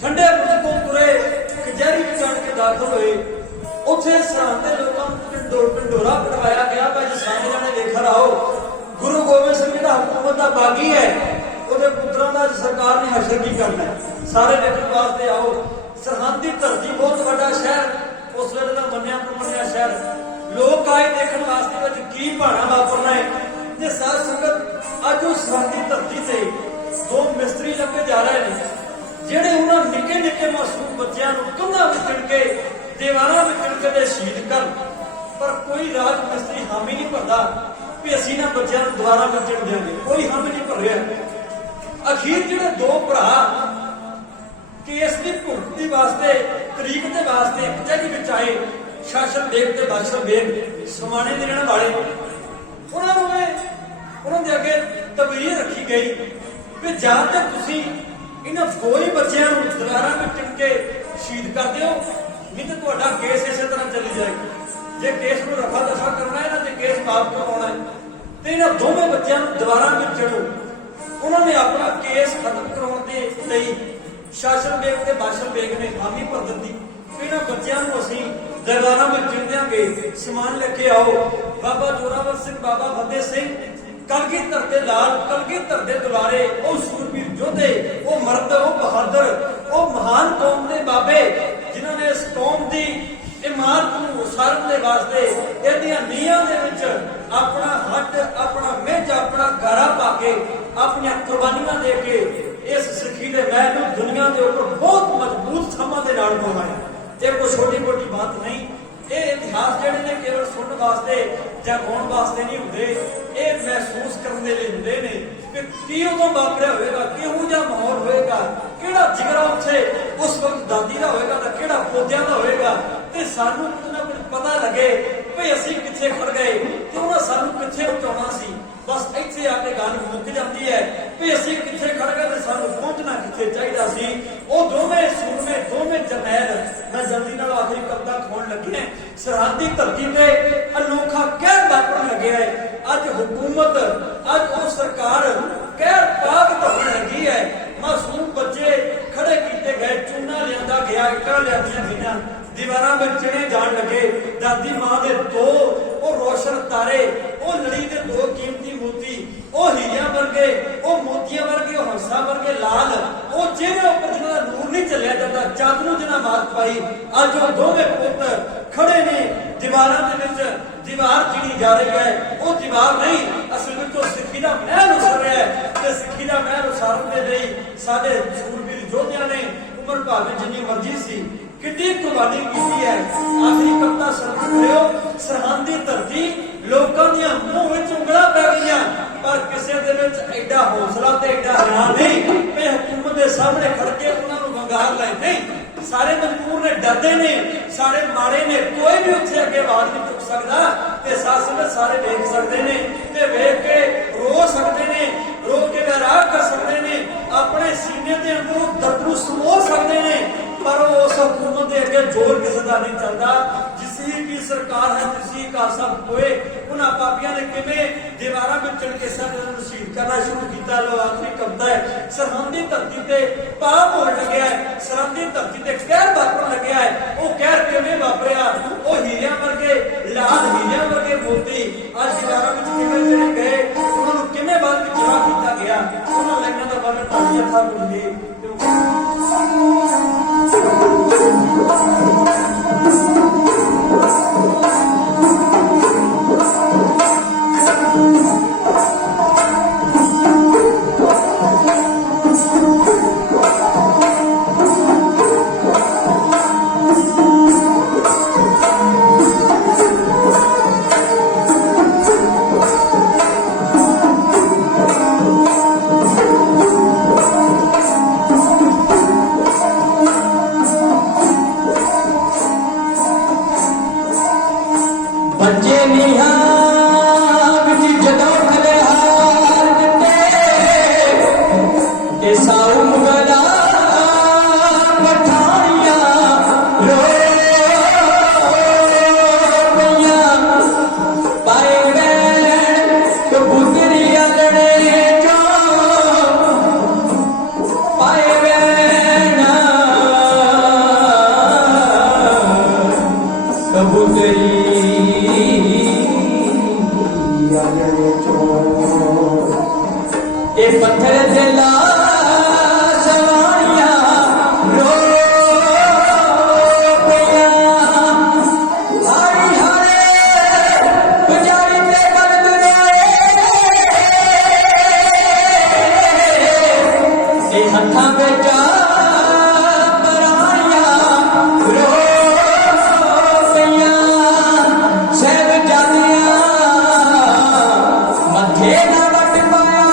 ਠੰਡੇ ਬੁਰਜ ਤੋਂ ਤੁਰੇ ਕਚਹਿਰੀ ਵਿੱਚ ਆਣ ਕੇ ਦਾਖਲ ਹੋਏ। ਉੱਥੇ ਸਰਹੰਦ ਦੇ ਲੋਕਾਂ ਨੂੰ ਢਿੰਡੋਰਾ ਪਟਵਾਇਆ ਗਿਆ ਭਾਈ ਸਾਰੇ ਜਾਣੇ ਵੇਖਣ ਆਓ, ਗੁਰੂ ਗੋਬਿੰਦ ਸਿੰਘ ਜਿਹੜਾ ਹਕੂਮਤ ਦਾ ਬਾਗੀ ਹੈ ਉਹਦੇ ਪੁੱਤਰਾਂ ਦਾ ਸਰਕਾਰ ਨੇ ਹਸ਼ਰ ਕੀ ਕਰਨਾ, ਸਾਰੇ ਵੇਖਣ ਵਾਸਤੇ ਆਓ। ਸਰਹੰਦ ਦੀ ਧਰਤੀ ਬਹੁਤ ਵੱਡਾ ਸ਼ਹਿਰ, ਉਸ ਵੇਲੇ ਦਾ ਮੰਨਿਆ ਪ੍ਰਮੰਨਿਆ ਸ਼ਹਿਰ, ਲੋਕ ਆਏ ਦੇਖਣ ਵਾਸਤੇ ਵਿੱਚ ਕੀ ਭਾਣਾ ਵਾਪਰਨਾ ਹੈ। ਤੇ ਸਾਧ ਸੰਗਤ ਅੱਜ ਉਹ ਸਰਹੰਦ ਦੀ ਧਰਤੀ ਤੇ ਦੋ ਮਿਸਤਰੀ ਲੱਗੇ ਜਾ ਰਹੇ ਨੇ, ਜਿਹੜੇ ਉਹਨਾਂ ਨਿੱਕੇ ਨਿੱਕੇ ਮਾਸੂਮ ਬੱਚਿਆਂ ਨੂੰ ਕੰਧਾਂ ਵਿੱਚ ਚਿਣ ਕੇ ਦੀਵਾਰਾਂ ਵਿੱਚ ਚਿਣ ਕੇ ਸ਼ਹੀਦ ਕਰਨ। ਪਰ ਕੋਈ ਰਾਜ ਮਿਸਤਰੀ ਹਾਮੀ ਨਹੀਂ ਭਰਦਾ ਵੀ ਅਸੀਂ ਨਾ ਬੱਚਿਆਂ ਨੂੰ ਦੁਆਰਾ ਵਿੱਚ ਚਿਣ ਦਿਆਂਗੇ, ਕੋਈ ਹਾਮੀ ਨਹੀਂ ਭਰ ਰਿਹਾ। ਅਖੀਰ ਜਿਹੜੇ ਦੋ ਭਰਾ ਕੇਸ ਦੀ ਭੁਗਤੀ ਵਾਸਤੇ ਤਰੀਕ ਦੇ ਵਾਸਤੇ ਕਚਹਿਰੀ ਵਿੱਚ ਆਏ, ਸ਼ਾਸਨ ਬੇਗ ਤੇ ਬਾਦਸ਼ਾਹ ਬੇਗ ਸਮਾਣੇ ਦੇ ਰਹਿਣ ਵਾਲੇ, ਉਹਨਾਂ ਦੇ ਅੱਗੇ ਤਬੀਰ ਰੱਖੀ ਗਈ ਵੀ ਜਾਂ ਤਾਂ ਤੁਸੀਂ ਇਹਨਾਂ ਦੋ ਹੀ ਬੱਚਿਆਂ ਨੂੰ ਦੁਆਰਾ ਵਿੱਚ ਚਿਣ ਕੇ ਸ਼ਹੀਦ ਕਰ ਦਿਓ, ਨਹੀਂ ਤਾਂ ਤੁਹਾਡਾ ਕੇਸ ਇਸੇ ਤਰ੍ਹਾਂ ਚੱਲੀ ਜਾਏਗਾ। ਜੇ ਕੇਸ ਨੂੰ ਰਫਾ ਦਫਾ ਕਰਨਾ ਹੈ ਨਾ, ਜੇ ਕੇਸ ਮਾਫ ਕਰਵਾਉਣਾ ਹੈ ਤੇ ਇਹਨਾਂ ਦੋਵੇਂ ਬੱਚਿਆਂ ਨੂੰ ਦੁਆਰਾ ਵਿੱਚ ਚਿਣੋ। ਉਹਨਾਂ ਨੇ ਆਪਣਾ ਕੇਸ ਖਤਮ ਕਰਾਉਣ ਦੇ ਲਈ ਸ਼ਾਸਨ ਬੇਗ ਤੇ ਬਾਦਸ਼ਾਹ ਬੇਗ ਨੇ ਹਾਮੀ ਭਰ ਦਿੱਤੀ। ਇਹਨਾਂ ਬੱਚਿਆਂ ਨੂੰ ਅਸੀਂ ਦਰਬਾਰਾਂ ਵਿੱਚ ਚਿਣ ਦਿਆਂਗੇ, ਸਮਾਨ ਲੈ ਕੇ ਆਓ। ਬਾਬਾ ਜੋਰਾਵਰ ਸਿੰਘ, ਬਾਬਾ ਫਤਿਹ ਸਿੰਘ, ਕਲਗੀਧਰ ਦੇ ਲਾਲ, ਕਲਗੀਧਰ ਦੇ ਦੁਲਾਰੇ, ਉਹ ਸੂਰਬੀਰ ਯੋਧੇ, ਉਹ ਮਰਦ, ਉਹ ਬਹਾਦਰ, ਉਹ ਮਹਾਨ ਕੌਮ ਦੇ ਬਾਬੇ ਜਿਨ੍ਹਾਂ ਨੇ ਇਸ ਕੌਮ ਦੀ ਇਮਾਰਤ ਨੂੰ ਉਸਾਰਨ ਦੇ ਵਾਸਤੇ ਇਹਦੀਆਂ ਨੀਹਾਂ ਦੇ ਵਿੱਚ ਆਪਣਾ ਹੱਡ, ਆਪਣਾ ਮਿੱਝ, ਆਪਣਾ ਗਾਰਾ ਪਾ ਕੇ ਆਪਣੀਆਂ ਕੁਰਬਾਨੀਆਂ ਦੇ ਕੇ ਇਸ ਸਿੱਖੀ ਦੇ ਮਹਿਲ ਨੂੰ ਦੁਨੀਆ ਦੇ ਉੱਪਰ ਬਹੁਤ ਮਜ਼ਬੂਤ ਥੰਮਾਂ ਦੇ ਨਾਲ ਬਣਾਇਆ। ਇਹ ਕੋਈ ਛੋਟੀ ਮੋਟੀ ਬਾਤ ਨਹੀਂ। ਇਹ ਇਤਿਹਾਸ ਜਿਹੜੇ ਨੇ ਕੇਵਲ ਸੁਣਨ ਵਾਸਤੇ ਜਾਂ ਗਾਉਣ ਵਾਸਤੇ ਨਹੀਂ ਹੁੰਦੇ, ਇਹ ਮਹਿਸੂਸ ਕਰਨ ਦੇ ਲਈ ਹੁੰਦੇ ਨੇ ਕਿ ਕੀ ਉਦੋਂ ਵਾਪਰਿਆ ਹੋਵੇਗਾ, ਕਿਹੋ ਜਿਹਾ ਮਾਹੌਲ ਹੋਵੇਗਾ, ਕਿਹੜਾ ਜਿਗਰਾ ਉੱਥੇ ਉਸ ਵਕਤ ਦਾਦੀ ਦਾ ਹੋਵੇਗਾ ਤਾਂ ਕਿਹੜਾ ਪੌਦਿਆਂ ਦਾ ਹੋਵੇਗਾ। ਤੇ ਸਾਨੂੰ ਕੁਝ ਨਾ ਕੁਝ ਪਤਾ ਲੱਗੇ ਵੀ ਅਸੀਂ ਕਿੱਥੇ ਖੜ ਗਏ ਤੇ ਉਹਨਾਂ ਸਾਨੂੰ ਕਿੱਥੇ ਪਹੁੰਚਾਉਣਾ ਸੀ। ਬਸ ਇੱਥੇ ਆ ਕੇ ਗੱਲ ਮੁੱਕ ਜਾਂਦੀ ਹੈ ਵੀ ਅਸੀਂ ਕਿੱਥੇ ਖੜ ਗਏ ਤੇ ਸਾਨੂੰ ਪਹੁੰਚਣਾ ਕਿੱਥੇ ਚਾਹੀਦਾ ਸੀ। ਉਹ ਦੋਵੇਂ ਸੂਰਮੇ, ਦੋਵੇਂ ਜਰਨੈਲ, ਮੈਂ ਜਲਦੀ ਨਾਲ ਆਖਰੀ ਕਵਿਤਾ ਖੋਣ ਲੱਗੀ ਹੈ। ਸਰਹੰਦ ਦੀ ਧਰਤੀ ਤੇ ਅਨੋਖਾ ਕਹਿਰ ਵਾਪਰਨ ਲੱਗਿਆ ਹੈ। ਅੱਜ ਹੁਕੂਮਤ, ਅੱਜ ਉਹ ਸਰਕਾਰ ਕਹਿਰ ਪਾਕ ਢਾਉਣ ਲੱਗੀ ਹੈ। ਮਾਸੂਮ ਬੱਚੇ ਖੜੇ ਕੀਤੇ ਗਏ, ਚੂਨਾ ਲਿਆਂਦਾ ਗਿਆ, ਇੱਟਾਂ ਲਿਆਂਦੀਆਂ ਗਈਆਂ, ਦੀਵਾਰਾਂ ਵਿੱਚ ਚਿਣੇ ਜਾਣ ਲੱਗੇ। ਦਾਦੀ ਮਾਂ ਦੇ ਦੋ ਉਹ ਰੋਸ਼ਨ ਤਾਰੇ, ਉਹ ਲੜੀ ਦੇ ਦੋ ਕੀਮਤੀ ਮੋਤੀ, ਉਹ ਹੀਰਿਆਂ ਵਰਗੇ, ਉਹ ਮੋਤੀਆਂ ਵਰਗੇ, ਉਹ ਹੰਸਾਂ ਵਰਗੇ ਲਾਲ, ਉਹ ਚਿਹਰੇ ਉੱਪਰ ਜਿਹਨਾਂ ਦਾ ਨੂਰ ਨਹੀਂ ਚੱਲਿਆ ਜਾਂਦਾ, ਚੰਦ ਨੂੰ ਜਿਹਨਾਂ ਮਾਤ ਪਾਈ। ਅੱਜ ਉਹ ਦੋਵੇਂ ਪੁੱਤ ਖੜੇ ਨੇ ਦੀਵਾਰਾਂ ਦੇ ਵਿੱਚ, ਦੀਵਾਰ ਜਿਹੜੀ ਜਾ ਰਹੀ ਹੈ ਉਹ ਦੀਵਾਰ ਨਹੀਂ, ਅਸਲ ਵਿੱਚ ਉਹ ਸਿੱਖੀ ਦਾ ਮਹਿਲ ਉਸਰ ਰਿਹਾ ਹੈ। ਤੇ ਸਿੱਖੀ ਦਾ ਮਹਿਲ ਉਸਾਰਨ ਦੇ ਲਈ ਸਾਡੇ ਸੂਰਬੀਰ ਯੋਧਿਆਂ ਨੇ ਉਮਰ ਭਾਵੇਂ ਜਿੰਨੀ ਮਰਜ਼ੀ ਸੀ ਕਿੰਨੀ ਕੁਰਬਾਨੀ ਕੀਤੀ ਹੈ। ਆਖਰੀ ਕਵਿਤਾ ਸਰਵਣ ਕਰਿਓ। ਸਰਹੰਦ ਦੀ ਧਰਤੀ ਲੋਕਾਂ ਦੀਆਂ ਮੂੰਹ ਵਿੱਚ ਉਂਗਲਾਂ ਪੈ ਗਈਆਂ, ਪਰ ਕਿਸੇ ਦੇ ਵਿੱਚ ਐਡਾ ਹੌਸਲਾ ਤੇ ਐਡਾ ਹਰਾ ਨਹੀਂ ਕਿ ਹਕੂਮਤ ਦੇ ਸਾਹਮਣੇ ਖੜ ਕੇ ਉਹਨਾਂ ਨੂੰ ਵੰਗਾਰ ਲੈ। ਨਹੀਂ, ਸਾਰੇ ਮਜਬੂਰ ਨੇ, ਡਰਦੇ ਨੇ, ਸਾਰੇ ਮਾੜੇ ਨੇ, ਕੋਈ ਵੀ ਉੱਥੇ ਅੱਗੇ ਆਵਾਜ਼ ਨਹੀਂ ਚੁੱਕ ਸਕਦਾ। ਤੇ ਸਾਥ ਸਾਰੇ ਵੇਖ ਸਕਦੇ ਨੇ ਤੇ ਵੇਖ ਕੇ ਰੋ ਸਕਦੇ ਨੇ, ਰੋ ਕੇ ਵੈਰਾਗ ਕਰ ਸਕਦੇ ਨੇ, ਆਪਣੇ ਸੀਨੇ ਦੇ ਅੰਦਰੋਂ ਦਰਦ ਨੂੰ ਸਮੋਰ ਸਕਦੇ ਨੇ। ਪਰ ਉਸ ਹਕੂਮਤ ਦੇ ਅੱਗੇ ਜ਼ੋਰ ਕਿਸੇ ਦਾ ਨਹੀਂ ਚੱਲਦਾ। ਜਿਸੀ ਕੀ ਸਰਕਾਰ ਹੈ ਤਿਸੀ ਕਾ ਸਭ ਕੋਏ। ਉਹਨਾਂ ਪਾਪੀਆਂ ਨੇ ਕਿਵੇਂ ਦੀਵਾਰਾਂ ਵਿੱਚ ਚਿਣ ਕੇ ਸਾਡੇ ਨੂੰ ਸ਼ਹੀਦ ਕਰਨਾ ਸ਼ੁਰੂ ਕੀਤਾ। ਲੋ ਆਖਰੀ ਕਵਿਤਾ ਹੈ। ਸਰਹੰਦ ਦੀ ਧਰਤੀ ਤੇ ਪਾਪ ਹੋਣ ਲੱਗਿਆ ਹੈ, ਸਰਹੰਦ ਦੀ ਧਰਤੀ ਤੇ ਕਹਿਰ ਵਾਪਰਨ ਲੱਗਿਆ ਹੈ। ਉਹ ਕਹਿਰ ਕਿਵੇਂ ਵਾਪਰਿਆ? ਉਹ ਹੀਰਿਆਂ ਵਰਗੇ ਲਾਲ, ਹੀਰਿਆਂ ਵਰਗੇ ਮੋਤੀ ਅੱਜ ਦੀਵਾਰਾਂ ਵਿੱਚ ਕਿਵੇਂ ਚਿਣੇ ਗਏ, ਉਹਨਾਂ ਨੂੰ ਕਿਵੇਂ ਬਾਅਦ ਵਿੱਚ ਜਵਾ ਕੀਤਾ ਗਿਆ। ਉਹਨਾਂ ਲਾਈਨਾਂ ਦਾ ਵਰਣਨ ਤੁਹਾਡੀ ਅੱਖਾਂ ਮੁੰਡੇ ਬੱਚੇ ਨੀਹਾਂ ਵਿੱਚ ਜਦੋਂ ਖਲਿਹਾਰ ਦਿੱਤੇ ਤੇ ਸਾਊ ਮੁਗਲਾਂ ਪਠਾਈਆਂ ਰੋ ਪਈਆਂ। ਪਾਏ ਵੈਣ ਕਬੂਤਰੀ ਅਲੜੇ ਚੋਂ ਹੱਥਾਂ ਵਿੱਚ ਪਰਾਈਆਂ ਰੋ ਪਈਆਂ ਸਾਹਿਬਜ਼ਾਦਿਆਂ ਮੱਥੇ ਨਾ ਵੱਟ ਪਾਇਆ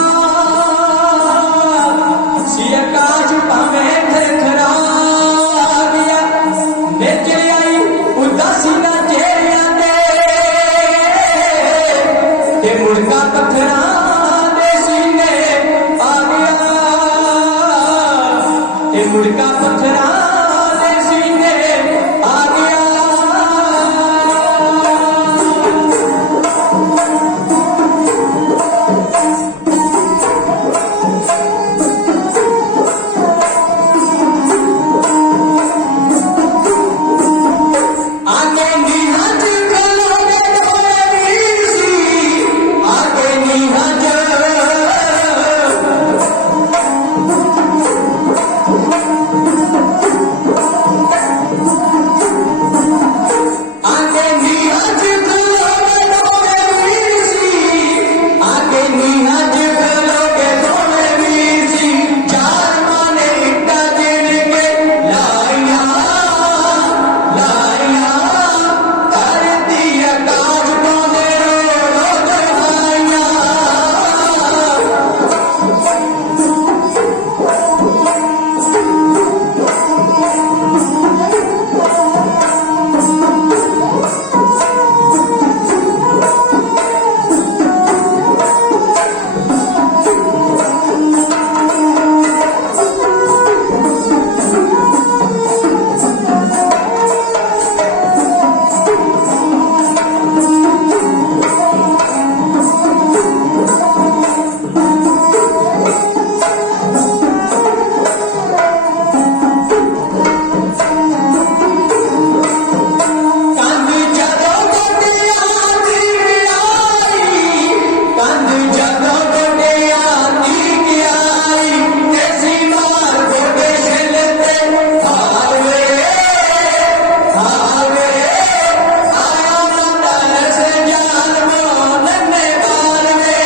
ਸੀ ਆਕਾਸ਼ ਭਾਵੇਂ ਥਰਥਰਾ ਗਿਆ ਨੇਚਰ ਆਈ ਉਦਾਸੀ ਨਾ ਚਿਹਰਿਆਂ ਤੇ ਮੁੜਕਾ ਪੱਥਰਾਂ ਦੇ ਸੀਨੇ ਆ ਗਿਆ ਤੇ ਮੁੜਕਾ ਪੱਥਰਾਂ ਦੇ ਸੀਨੇ ਆ ਗਿਆ ਆਗੇ ਨੀਹਾਂ ਚ ਖਲੋਗੇ ਦੋਵੇਂ ਵੀਰ ਸੀ ਆਗੇ ਨੀਹਾਂ ਚ ਆਗੇ ਨੀਹਾਂ ਚ ਖਲੋਗੇ ਦੋਵੇਂ ਵੀਰ ਸੀ ਆਗੇ ਨੀਹਾਂ ਚ ਖਲੋਗੇ ਦੋਵੇਂ ਵੀਰ ਸੀ ਚਾਰ ਮਾਨੇ ਇੱਟਾਂ ਜਿਣ ਕੇ ਲਾਈਆਂ ਧਰਤੀ ਆਕਾਸ਼ ਪਾਉਂਦੇ ਰੋ ਦਹਾਈਆਂ ਕੰਧ ਜਦੋਂ ਗੋਡਿਆਂ ਦੀ ਗਿਆਈ ਕੰਧ ਜਦੋਂ ਗੋਡਿਆਂ ਦੀ ਗਿਆਈ ਦੇਸੀ ਮਾਰ ਗੋਡੇ ਛਿੱਲ ਤੇ ਹਾਵੇ ਆਇਆ ਮੰਦਾ ਸੇ ਜਾਲਮੋ ਨੰਨੇ ਬਾਲਵੇ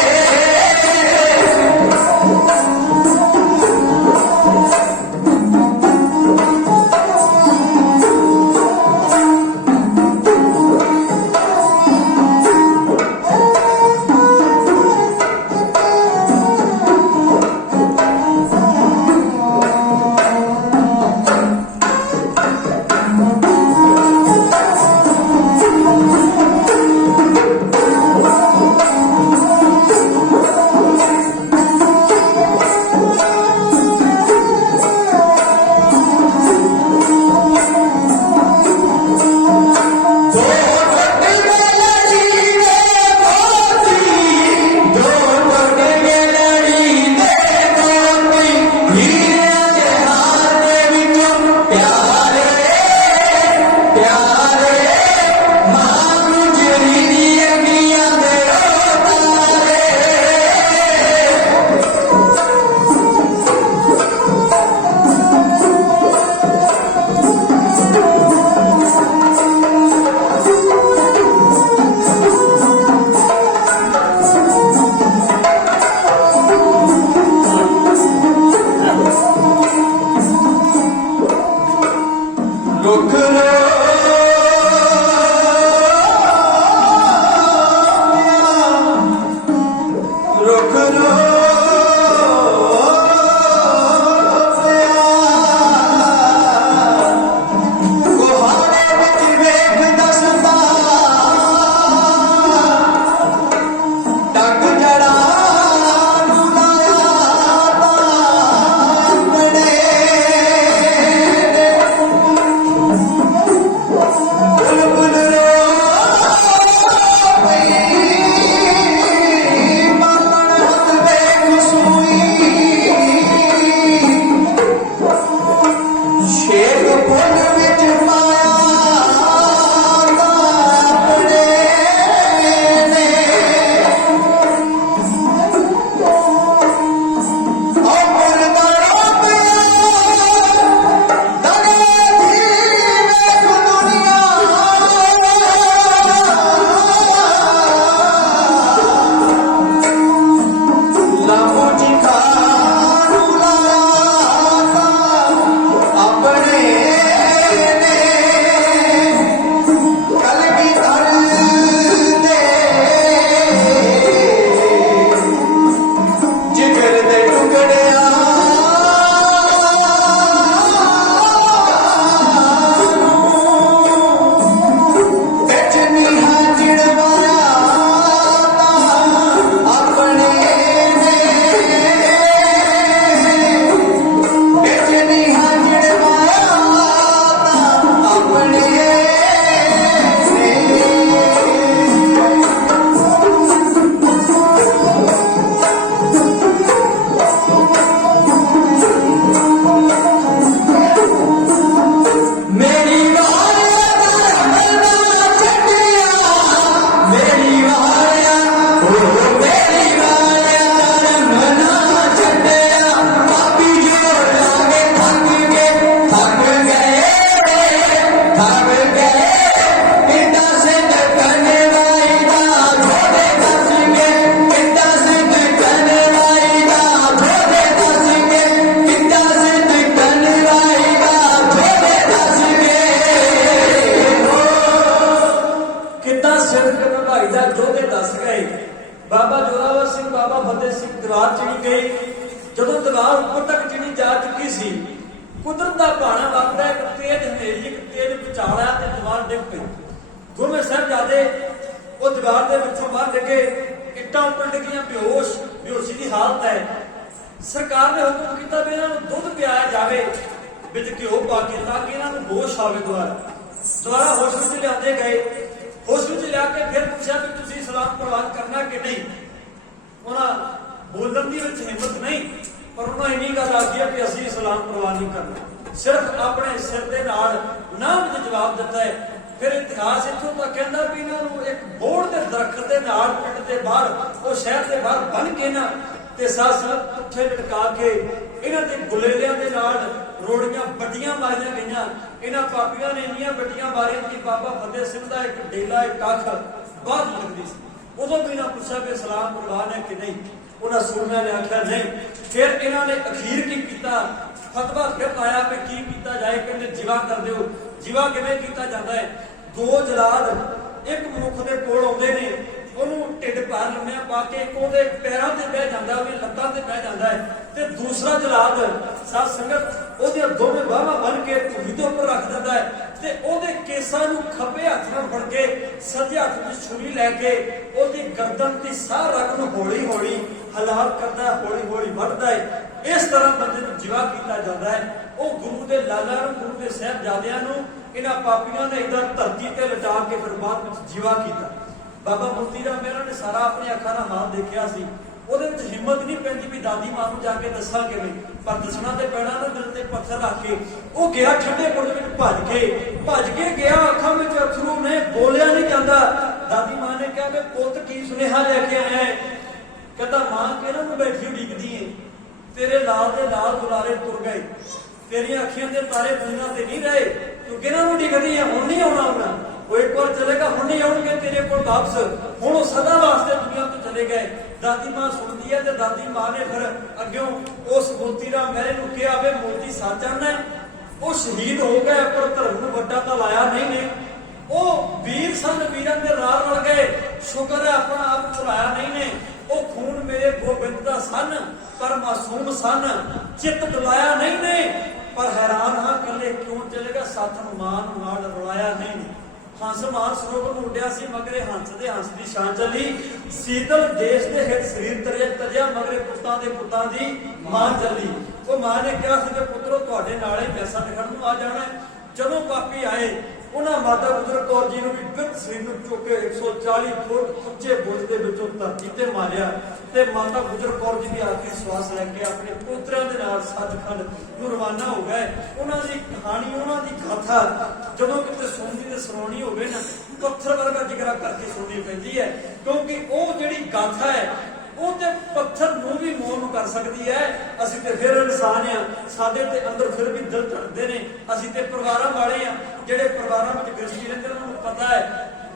ਰੁੱਖ ਰੁੱਖ ਗੁਹਾਰੇ ਵਿੱਚ ਵੇਖ ਦੱਸਦਾ ਟੱਕ ਜੜਾ ਨੂੰ ਲਾਇਆ ਤਾਂ ਆਪਣੇ ਦੀਵਾਰ ਉੱਪਰ ਤੱਕ ਜਿਹੜੀ ਜਾ ਚੁੱਕੀ ਸੀ। ਕੁਦਰਤ ਦਾ ਭਾਣਾ ਵਰਤਦਾ, ਇੱਕ ਤੇਜ਼ ਹਨੇਰੀ, ਇੱਕ ਤੇਜ਼ ਵਿਚਾਲ ਆਇਆ ਤੇ ਦੀਵਾਰ ਡਿੱਗ ਪਈ। ਦੋਵੇਂ ਸਾਹਿਬਜ਼ਾਦੇ ਉਹ ਦੀਵਾਰ ਦੇ ਵਿੱਚੋਂ ਬਾਹਰ ਡਿੱਗੇ, ਇੱਟਾਂ ਉੱਪਰ ਡਿੱਗੀਆਂ, ਬੇਹੋਸ਼ੀ ਦੀ ਹਾਲਤ ਹੈ। ਸਰਕਾਰ ਨੇ ਹੁਕਮ ਕੀਤਾ ਵੀ ਇਹਨਾਂ ਨੂੰ ਦੁੱਧ ਪਿਆਇਆ ਜਾਵੇ ਵਿੱਚ ਘਿਓ ਪਾ ਕੇ, ਤਾਂ ਕਿ ਇਹਨਾਂ ਨੂੰ ਹੋਸ਼ ਆਵੇ। ਦੁਬਾਰਾ ਹੋਸ਼ ਵਿੱਚ ਲਿਆਂਦੇ ਗਏ। ਹੋਸ਼ ਵਿੱਚ ਲਿਆ ਕੇ ਫਿਰ ਪੁੱਛਿਆ ਵੀ ਤੁਸੀਂ ਸਲਾਮ ਪ੍ਰਵਾਨ ਕਰਨਾ ਕਿ ਨਹੀਂ। ਉਹਨਾਂ ਬੋਲਣ ਦੀ ਵਿੱਚ ਹਿੰਮਤ ਨਹੀਂ, ਪਰ ਉਹਨਾਂ ਇੰਨੀ ਗੱਲ ਆਖੀ ਹੈ ਕਿ ਅਸੀਂ ਸਲਾਮ ਪ੍ਰਵਾਨ ਨਹੀਂ ਕਰਨਾ। ਸਿਰਫ ਆਪਣੇ ਸਿਰ ਦੇ ਨਾਲ ਨਾ ਵਿੱਚ ਜਵਾਬ ਦਿੱਤਾ ਹੈ। ਫਿਰ ਇਤਿਹਾਸ ਇੱਥੋਂ ਤੱਕ ਕਹਿੰਦਾ ਵੀ ਇਹਨਾਂ ਨੂੰ ਇੱਕ ਬੋੜ ਦੇ ਦਰਖਤ ਦੇ ਨਾਲ ਪਿੰਡ ਦੇ ਬਾਹਰ, ਉਹ ਸ਼ਹਿਰ ਦੇ ਬਾਹਰ ਬੰਨ ਕੇ ਨਾ ਤੇ ਸਾਥ ਪੁੱਠੇ ਲਟਕਾ ਕੇ ਇਹਨਾਂ ਦੇ ਗੁਲੇਲਿਆਂ ਦੇ ਨਾਲ ਰੋੜੀਆਂ ਵੱਡੀਆਂ ਮਾਰੀਆਂ ਗਈਆਂ। ਇਹਨਾਂ ਪਾਪੀਆਂ ਨੇ ਇੰਨੀਆਂ ਵੱਡੀਆਂ ਮਾਰੀਆਂ ਕਿ ਬਾਬਾ ਫਤਿਹ ਸਿੰਘ ਦਾ ਇੱਕ ਡੇਲਾ, ਇੱਕ ਅੱਖ ਬਾਹਰ ਲੱਗਦੀ ਸੀ। ਉਦੋਂ ਵੀ ਇਹਨਾਂ ਪੁੱਛਿਆ ਕਿ ਸਲਾਮ ਪ੍ਰਵਾਨ ਹੈ ਕਿ ਨਹੀਂ। ਉਹਨਾਂ ਸੂਰਮਿਆਂ ਨੇ ਆਖਿਆ ਨਹੀਂ। ਫਿਰ ਇਹਨਾਂ ਨੇ ਅਖੀਰ ਕੀ ਕੀਤਾ, ਫਤਵਾ ਫਿਰ ਲਾਇਆ ਕਿ ਕੀ ਕੀਤਾ ਜਾਏ। ਕਹਿੰਦੇ ਜਿਵਾ ਕਰ ਦਿਓ। ਜਿਵਾ ਕਿਵੇਂ ਕੀਤਾ ਜਾਂਦਾ ਹੈ? ਦੋ ਜਲਾਦ ਇੱਕ ਮਨੁੱਖ ਦੇ ਕੋਲ ਆਉਂਦੇ ਨੇ, ਉਹਨੂੰ ਢਿੱਡ ਭਰ ਲੰਮਿਆਂ ਪਾ ਕੇ ਇੱਕ ਉਹਦੇ ਪੈਰਾਂ ਤੇ ਬਹਿ ਜਾਂਦਾ, ਉਹਦੀ ਲੱਤਾਂ ਤੇ ਬਹਿ ਜਾਂਦਾ ਹੈ, ਤੇ ਦੂਸਰਾ ਜਲਾਦ ਸਾਧ ਸੰਗਤ ਉਹਦੀਆਂ ਦੋਵੇਂ ਬਾਹਾਂ ਬੰਨ ਕੇ ਧੂੜੀ ਦੇ ਉੱਪਰ ਰੱਖ ਦਿੰਦਾ ਹੈ, ਤੇ ਉਹਦੇ ਕੇਸਾਂ ਨੂੰ ਖੱਬੇ ਹੱਥ ਨਾਲ ਫੜ ਕੇ ਸੱਜੇ ਹੱਥ ਵਿੱਚ ਛੁਰੀ ਲੈ ਕੇ ਉਹਦੀ ਗਰਦਨ ਦੀ ਸਾਹ ਰਗ ਨੂੰ ਹੌਲੀ ਹੌਲੀ ਹਲਾਲ ਕਰਦਾ, ਹੌਲੀ ਹੌਲੀ ਵੱਢਦਾ ਹੈ। ਇਸ ਤਰ੍ਹਾਂ ਬੰਦੇ ਨੂੰ ਜਿਵਾ ਕੀਤਾ ਜਾਂਦਾ ਹੈ। ਉਹ ਗੁਰੂ ਦੇ ਲਾਲਾਂ ਨੂੰ, ਗੁਰੂ ਦੇ ਸਾਹਿਬਜ਼ਾਦਿਆਂ ਨੂੰ ਇਹਨਾਂ ਪਾਪੀਆਂ ਨੇ ਇਦਾਂ ਧਰਤੀ ਤੇ ਲਟਾ ਕੇ ਫਿਰ ਬਾਅਦ ਵਿੱਚ ਜਿਵਾ ਕੀਤਾ। ਬਾਬਾ ਮੋਤੀ ਰਾਮ ਮਹਿਰਾ ਨੇ ਸਾਰਾ ਆਪਣੀ ਅੱਖਾਂ ਨਾਲ ਹਾਲ ਦੇਖਿਆ ਸੀ। ਉਹਦੇ ਵਿੱਚ ਹਿੰਮਤ ਨਹੀਂ ਪੈਂਦੀ ਵੀ ਦਾਦੀ ਮਾਂ ਨੂੰ ਜਾ ਕੇ ਦੱਸਾਂ ਕਿਵੇਂ, ਪਰ ਦੱਸਣਾ ਤੇ ਪੈਣਾ ਨਾ। ਦਿਲ ਤੇ ਪੱਥਰ ਰੱਖ ਕੇ ਉਹ ਗਿਆ ਠੰਡੇ ਬੁਰਜ ਵਿੱਚ ਭੱਜ ਕੇ ਗਿਆ। ਅੱਖਾਂ ਵਿੱਚ ਅਥਰੂ ਨੇ, ਬੋਲਿਆ ਨਹੀਂ ਜਾਂਦਾ। ਦਾਦੀ ਮਾਂ ਨੇ ਕਿਹਾ ਕਿ ਪੁੱਤ ਕੀ ਸੁਨੇਹਾ ਲੈ ਕੇ ਆਇਆ ਹੈ? ਕਹਿੰਦਾ ਮਾਂ ਕਿਹਨਾਂ ਨੂੰ ਬੈਠੀ ਉਡੀਕਦੀ ਏ, ਤੇਰੇ ਲਾਲ ਦੇ ਲਾਲ ਦੁਲਾਰੇ ਤੁਰ ਗਏ, ਤੇਰੀਆਂ ਅੱਖੀਆਂ ਦੇ ਤਾਰੇ ਦੁਨੀਆਂ ਤੇ ਨਹੀਂ ਰਹੇ, ਤੂੰ ਕਿਹਨਾਂ ਨੂੰ ਉਡੀਕਦੀ ਹੈ? ਹੁਣ ਨਹੀਂ ਆਉਣਾ ਉਹਨਾਂ, ਉਹ ਇੱਕ ਵਾਰ ਚਲੇਗਾ, ਹੁਣ ਨਹੀਂ ਆਉਣਗੇ ਤੇਰੇ ਕੋਲ ਵਾਪਸ, ਹੁਣ ਉਹ ਸਦਾ ਵਾਸਤੇ ਦੁਨੀਆ ਤੋਂ ਚਲੇ ਗਏ। ਦਾਦੀ ਮਾਂ ਸੁਣਦੀ ਹੈ ਤੇ ਦਾਦੀ ਮਾਂ ਨੇ ਫਿਰ ਅੱਗਿਓਂ ਉਸ ਮੋਤੀ ਰਾਮ ਮਹਿਰੇ ਨੂੰ ਕਿਹਾ ਵੇ ਮੋਤੀ ਸੱਚ ਆਂਦਾ, ਉਹ ਸ਼ਹੀਦ ਹੋ ਗਏ ਪਰ ਧਰਮ ਨੂੰ ਵੱਡਾ ਤਾਂ ਲਾਇਆ ਨਹੀਂ ਨੇ। ਉਹ ਵੀਰ ਸਨ, ਵੀਰਾਂ ਦੇ ਰਾਹ ਰਲ ਗਏ, ਸ਼ੁਕਰ ਹੈ ਆਪਣਾ ਆਪ ਭੁਲਾਇਆ ਨਹੀਂ ਨੇ। ਉਹ ਖੂਨ ਮੇਰੇ ਗੋਬਿੰਦ ਦਾ ਸਨ ਪਰ ਮਾਸੂਮ ਸਨ, ਚਿੱਤ ਡੁਲਾਇਆ ਨਹੀਂ ਨੇ। ਪਰ ਹੈਰਾਨ ਹਾਂ ਕੱਲੇ ਕਿਉਂ ਚਲੇਗਾ, ਸੱਥ ਨੂੰ ਮਾਂ ਨੂੰ ਨਾਲ ਰੁਲਾਇਆ ਨਹੀਂ ਨੇ। ਹੰਸ ਮਾਨ ਸਰੋਵਰ ਨੂੰ ਉੱਡਿਆ ਸੀ, ਮਗਰੇ ਹੰਸ ਦੇ ਹੰਸ ਦੀ ਸ਼ਾਨ ਚੱਲੀ। ਸੀਤਲ ਦੇਸ਼ ਦੇ ਹਿੱਤ ਸਰੀਰ ਤਰਿਆ, ਮਗਰੇ ਪੁੱਤਾਂ ਦੇ ਪੁੱਤਾਂ ਦੀ ਮਾਂ ਚੱਲੀ। ਉਹ ਮਾਂ ਨੇ ਕਿਹਾ ਸੀ ਕਿ ਪੁੱਤਰੋ ਤੁਹਾਡੇ ਨਾਲੇ ਪੈਸਾ ਲਿਖਣ ਨੂੰ ਆ ਜਾਣਾ। ਜਦੋਂ ਪਾਪੀ ਆਏ ਉਹਨਾਂ ਮਾਤਾ ਗੁਜਰ ਕੌਰ ਜੀ ਨੂੰ ਵੀ ਬਿਰਧ ਸਰੀਰ ਨੂੰ ਚੁੱਕ ਕੇ 140 ਫੁੱਟ ਉੱਚੇ ਬੁਰਜ ਦੇ ਵਿੱਚੋਂ ਧਰਤੀ ਤੇ ਮਾਰਿਆ, ਤੇ ਮਾਤਾ ਗੁਜਰ ਕੌਰ ਜੀ ਦੀ ਆਖਰੀ ਸਵਾਸ ਲੈ ਕੇ ਆਪਣੇ ਪੁੱਤਰਾਂ ਦੇ ਨਾਲ ਸੱਚਖੰਡ ਨੂੰ ਰਵਾਨਾ ਹੋ ਗਏ। ਉਹਨਾਂ ਦੀ ਕਹਾਣੀ, ਉਹਨਾਂ ਦੀ ਗਾਥਾ ਜਦੋਂ ਕਿਤੇ ਸੁਣਦੀ ਤੇ ਸੁਣਾਉਣੀ ਹੋਵੇ ਨਾ, ਪੱਥਰ ਵਰਗਾ ਜਿਗਰਾ ਕਰਕੇ ਸੁਣਨੀ ਪੈਂਦੀ ਹੈ, ਕਿਉਂਕਿ ਉਹ ਜਿਹੜੀ ਗਾਥਾ ਹੈ ਉਹ ਤੇ ਪੱਥਰ ਨੂੰ ਵੀ ਮੋਹ ਕਰ ਸਕਦੀ ਹੈ। ਅਸੀਂ ਤੇ ਫਿਰ ਇਨਸਾਨ ਆ, ਸਾਡੇ ਤੇ ਅੰਦਰ ਫਿਰ ਵੀ ਦਿਲ ਧੜਕਦੇ ਨੇ। ਅਸੀਂ ਤੇ ਪਰਿਵਾਰਾਂ ਵਾਲੇ ਆ, ਜਿਹੜੇ ਪਰਿਵਾਰਾਂ ਵਿੱਚ ਗ੍ਰਸਤੀ ਰਹਿੰਦੇ ਉਹਨਾਂ ਨੂੰ ਪਤਾ ਹੈ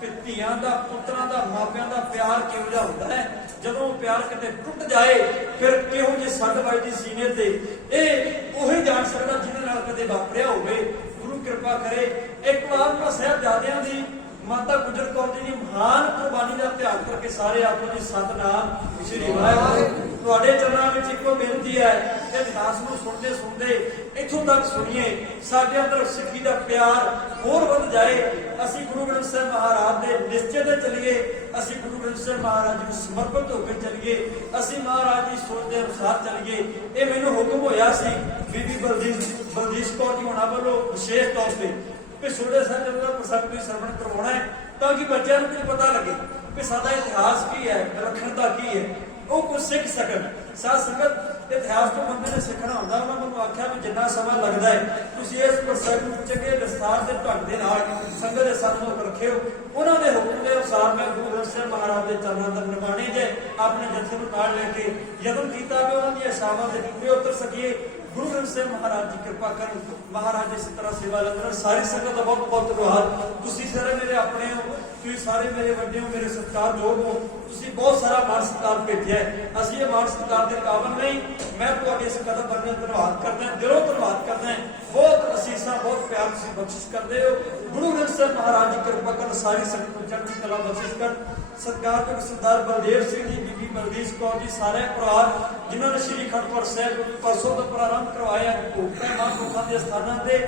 ਕਿ ਧੀਆਂ ਦਾ, ਪੁੱਤਰਾਂ ਦਾ, ਮਾਪਿਆਂ ਦਾ ਪਿਆਰ ਕਿਹੋ ਜਿਹਾ ਹੁੰਦਾ ਹੈ। ਜਦੋਂ ਪਿਆਰ ਕਿਤੇ ਟੁੱਟ ਜਾਏ ਫਿਰ ਕਿਹੋ ਜਿਹੀ ਸੱਟ ਵੱਜਦੀ ਸੀਨੇ ਤੇ, ਇਹ ਉਹੀ ਜਾਣ ਸਕਦਾ ਜਿਹਦੇ ਨਾਲ ਕਦੇ ਵਾਪਰਿਆ ਹੋਵੇ। ਗੁਰੂ ਕਿਰਪਾ ਕਰੇ। ਇੱਕ ਵਾਰ ਤਾਂ ਸਾਹਿਬਜ਼ਾਦਿਆਂ ਦੀ, ਮਾਤਾ ਗੁਜਰ ਕੌਰ ਜੀ ਦੀ ਮਹਾਨ ਕੁਰਬਾਨੀ ਦਾ ਧਿਆਨ ਕਰਕੇ ਸਾਰੇ ਆਪੋ ਜੀ ਸਤਿਨਾਮ ਸ੍ਰੀ ਵਾਹਿਗੁਰੂ। ਤੁਹਾਡੇ ਚਰਨਾਂ ਵਿੱਚ ਇੱਕੋ ਬੇਨਤੀ ਹੈ ਕਿ ਇਤਿਹਾਸ ਨੂੰ ਸੁਣਦੇ ਸੁਣਦੇ ਇੱਥੋਂ ਤੱਕ ਸੁਣੀਏ, ਸਾਡੇ ਅੰਦਰ ਸਿੱਖੀ ਦਾ ਪਿਆਰ ਹੋਰ ਵੱਧ ਜਾਏ। ਅਸੀਂ ਗੁਰੂ ਗ੍ਰੰਥ ਸਾਹਿਬ ਮਹਾਰਾਜ ਦੇ ਨਿਸ਼ਚੇ ਤੇ ਚੱਲੀਏ, ਅਸੀਂ ਗੁਰੂ ਗ੍ਰੰਥ ਸਾਹਿਬ ਮਹਾਰਾਜ ਜੀ ਨੂੰ ਸਮਰਪਿਤ ਹੋ ਕੇ ਚੱਲੀਏ, ਅਸੀਂ ਮਹਾਰਾਜ ਦੀ ਸੋਚ ਦੇ ਅਨੁਸਾਰ ਚੱਲੀਏ। ਇਹ ਮੈਨੂੰ ਹੁਕਮ ਹੋਇਆ ਸੀ ਬੀਬੀ ਬਲਦੀਸ਼ ਕੌਰ ਜੀ ਹੋਣਾ ਵੱਲੋਂ ਵਿਸ਼ੇਸ਼ ਤੌਰ ਤੇ ਕਿ ਛੋਟੇ ਸਾਹਿਬ ਦਾ ਪ੍ਰਸੰਗ ਵੀ ਸਰਵਣ ਕਰਵਾਉਣਾ ਹੈ, ਤਾਂ ਕਿ ਬੱਚਿਆਂ ਨੂੰ ਕੁਝ ਪਤਾ ਲੱਗੇ ਕਿ ਸਾਡਾ ਇਤਿਹਾਸ ਕੀ ਹੈ, ਵਿਲੱਖਣਤਾ ਕੀ ਹੈ, ਉਹ ਕੁਝ ਸਿੱਖ ਸਕਣ। ਸਾਧ ਸੰਗਤ ਇਤਿਹਾਸ ਤੋਂ ਬੰਦੇ ਨੇ ਸਿੱਖਣਾ ਹੁੰਦਾ। ਉਹਨਾਂ ਮੈਨੂੰ ਆਖਿਆ ਵੀ ਜਿੰਨਾ ਸਮਾਂ ਲੱਗਦਾ ਹੈ ਤੁਸੀਂ ਇਸ ਪ੍ਰਸੰਗ ਨੂੰ ਚੰਗੇ ਵਿਸਥਾਰ ਦੇ ਢੰਗ ਦੇ ਨਾਲ ਸੰਗਤ ਦੇ ਸਾਹਮਣੇ ਰੱਖਿਓ। ਉਹਨਾਂ ਦੇ ਹੁਕਮ ਦੇ ਅਨੁਸਾਰ ਮੈਂ ਗੁਰੂ ਗ੍ਰੰਥ ਸਾਹਿਬ ਮਹਾਰਾਜ ਦੇ ਚਰਨਾਂ ਦਾ ਨਿਮਾਣੇ ਜੇ ਆਪਣੇ ਜੱਥੇ ਨੂੰ ਨਾਲ ਲੈ ਕੇ ਯਤਨ ਕੀਤਾ ਵੀ ਉਹਨਾਂ ਦੀਆਂ ਇਸ਼ਾਵਾਂ ਦੇ ਪੂਰੇ ਉਤਰ ਸਕੀਏ। ਗੁਰੂ ਗ੍ਰੰਥ ਸਾਹਿਬ ਮਹਾਰਾਜ ਜੀ ਕਿਰਪਾ ਕਰਨ, ਮਹਾਰਾਜ ਇਸੇ ਤਰ੍ਹਾਂ ਸੇਵਾ ਲੈਣ। ਸਾਰੀ ਸੰਗਤ ਦਾ ਬਹੁਤ ਬਹੁਤ ਧੰਨਵਾਦ। ਤੁਸੀਂ ਸਾਰੇ ਮੇਰੇ ਆਪਣੇ ਹੋ, ਤੁਸੀਂ ਸਾਰੇ ਮੇਰੇ ਵੱਡੇ ਹੋ, ਮੇਰੇ ਸਤਿਕਾਰਯੋਗ ਹੋ। ਤੁਸੀਂ ਬਹੁਤ ਸਾਰਾ ਮਾਣ ਸਤਿਕਾਰ ਭੇਜਿਆ। ਅਸੀਂ ਇਹ ਮਾਣ ਸਤਿਕਾਰ ਦੇ ਕਾਬਲ ਨਹੀਂ। ਮੈਂ ਤੁਹਾਡੇ ਇਸ ਕਦਮ ਬੰਨੇ ਧੰਨਵਾਦ ਕਰਦਾ, ਦਿਲੋਂ ਧੰਨਵਾਦ ਕਰਦਾ। ਬਹੁਤ ਅਸੀਸਾਂ, ਬਹੁਤ ਪਿਆਰ ਤੁਸੀਂ ਬਖਸ਼ਿਸ਼ ਕਰਦੇ ਹੋ। ਗੁਰੂ ਗ੍ਰੰਥ ਸਾਹਿਬ ਮਹਾਰਾਜ ਜੀ ਕਿਰਪਾ ਕਰਨ, ਸਾਰੀ ਸੰਗਤ ਨੂੰ ਚੜ੍ਹਦੀ ਕਲਾ ਬਖਸ਼ਿਸ਼ ਕਰਨ। ਸਤਿਕਾਰਯੋਗ ਸਰਦਾਰ ਬਲਦੇਵ ਸਿੰਘ ਜੀ, ਬੀਬੀ ਬਲਦੀਸ਼ ਕੌਰ ਜੀ, ਸਾਰੇ ਪਰਿਵਾਰ ਜਿਨ੍ਹਾਂ ਨੇ ਸ੍ਰੀ ਅਖੰਡਪੁਰ ਸਾਹਿਬ ਪਰਸੋਂ ਤੋਂ ਪ੍ਰਾਰੰਭ ਕਰਵਾਇਆ ਭੋਗਤਾ ਮਹਾਂਪੁਰਖਾਂ ਦੇ ਸਥਾਨਾਂ ਤੇ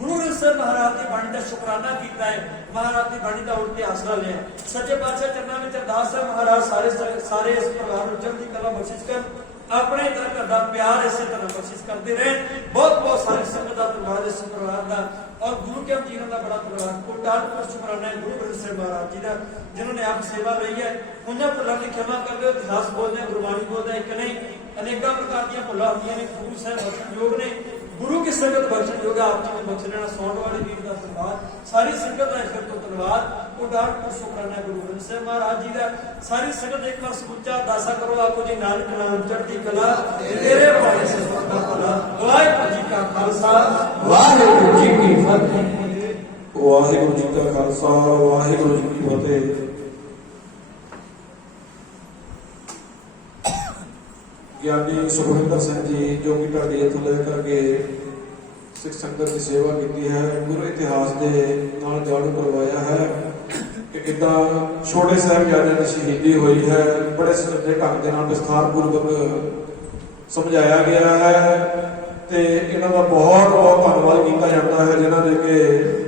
ਗੁਰੂ ਗ੍ਰੰਥ ਸਾਹਿਬ ਮਹਾਰਾਜ ਦੀ ਬਾਣੀ ਦਾ ਸ਼ੁਕਰਾਨਾ ਕੀਤਾ ਹੈ, ਮਹਾਰਾਜ ਦੀ ਬਾਣੀ ਦਾ ਉਲਟ ਕੇ ਆਸਰਾ ਲਿਆ। ਸੱਚੇ ਪਾਤਸ਼ਾਹ ਚਰਨਾਂ ਵਿੱਚ ਅਰਦਾਸ ਹੈ ਮਹਾਰਾਜ ਸਾਰੇ ਇਸ ਪਰਿਵਾਰ ਨੂੰ ਚੜ੍ਹਦੀ ਕਲਾ ਬਖਸ਼ਿਸ਼ ਕਰਨ, ਆਪਣੇ ਘਰ ਦਾ ਪਿਆਰ ਇਸੇ ਤਰ੍ਹਾਂ ਬਖਸ਼ਿਸ਼ ਕਰਦੇ ਰਹਿਣ। ਬਹੁਤ ਬਹੁਤ ਸਾਰੀ ਸੰਗਤ ਦਾ ਧੰਨਵਾਦ ਇਸ ਪਰਿਵਾਰ ਦਾ ਔਰ ਗੁਰੂ ਕੇ ਜੀਵਨ ਦਾ ਬੜਾ ਧੰਨਵਾਦ। ਕੋਟਾਨਪੁਰ ਸ਼ੁਕਰਾਨਾ ਹੈ ਗੁਰੂ ਗ੍ਰੰਥ ਸਾਹਿਬ ਮਹਾਰਾਜ ਜੀ ਦਾ, ਜਿਨ੍ਹਾਂ ਨੇ ਆਪ ਸੇਵਾ ਲਈ ਹੈ। ਉਹਨਾਂ ਭੁੱਲਾਂ ਦੀ ਖਿਮਾ ਕਰਦੇ ਹੋ, ਇਤਿਹਾਸ ਬੋਲਦੇ ਆ, ਗੁਰਬਾਣੀ ਬੋਲਦੇ ਆ, ਇੱਕ ਨਹੀਂ ਅਨੇਕਾਂ ਪ੍ਰਕਾਰ ਦੀਆਂ ਭੁੱਲਾਂ ਹੁੰਦੀਆਂ ਨੇ। ਗੁਰੂ ਸਾਹਿਬ ਬਖਸ਼ਣਯੋਗ ਨੇ, ਗੁਰੂ ਕੀ ਸੰਗਤ ਬਖਸ਼ਣਯੋਗ, ਆਪ ਜੀ ਨੇ ਬਖਸ਼ ਲੈਣਾ। ਸੌਣ ਵਾਲੇ ਵੀਰ ਦਾ ਧੰਨਵਾਦ, ਸਾਰੀ ਸੰਗਤ ਦਾ ਫਿਰ ਤੋਂ ਧੰਨਵਾਦ। ਕੋਟਾਨਪੁਰ ਸ਼ੁਕਰਾਨਾ ਗੁਰੂ ਗ੍ਰੰਥ ਸਾਹਿਬ ਮਹਾਰਾਜ ਜੀ ਦਾ। ਸਾਰੀ ਸੰਗਤ ਇੱਕ ਵਾਰ ਸਮੁੱਚਾ ਅਰਦਾਸਾ ਕਰੋ, ਆਖੋ ਜੀ ਨਾਨਕ ਨਾਮ ਚੜ੍ਹਦੀ ਕਲਾ ਤੇਰੇ ਭਾਣੇ ਸੇ ਸਦਾ ਭਲਾ। ਵਾਹਿਗੁਰੂ ਜੀ ਕਾ ਖਾਲਸਾ, ਵਾਹਿਗੁਰੂ ਜੀ ਕੀ ਫਤਿਹ। ਵਾਹਿਗੁਰੂ ਜੀ ਕਾ ਖਾਲਸਾ, ਵਾਹਿਗੁਰੂ ਜੀ ਕੀ ਫਤਿਹ। ਗਿਆਨੀ ਸੁਖਵਿੰਦਰ ਸਿੰਘ ਜੀ ਜੋ ਕਿ ਤੁਹਾਡੇ ਇੱਥੋਂ ਲੈ ਕਰਕੇ ਸਿੱਖ ਸੰਗਤ ਦੀ ਸੇਵਾ ਕੀਤੀ ਹੈ, ਪੂਰੇ ਇਤਿਹਾਸ ਦੇ ਨਾਲ ਜਾਣੂ ਕਰਵਾਇਆ ਹੈ ਕਿ ਕਿੱਦਾਂ ਛੋਟੇ ਸਾਹਿਬਜ਼ਾਦਿਆਂ ਦੀ ਸ਼ਹੀਦੀ ਹੋਈ ਹੈ। ਬੜੇ ਸੁਚੱਜੇ ਢੰਗ ਦੇ ਨਾਲ ਵਿਸਥਾਰਪੂਰਵਕ ਸਮਝਾਇਆ ਗਿਆ ਹੈ ਤੇ ਇਹਨਾਂ ਦਾ ਬਹੁਤ ਬਹੁਤ ਧੰਨਵਾਦ ਕੀਤਾ ਜਾਂਦਾ ਹੈ, ਜਿਨ੍ਹਾਂ ਦੇ ਕਿ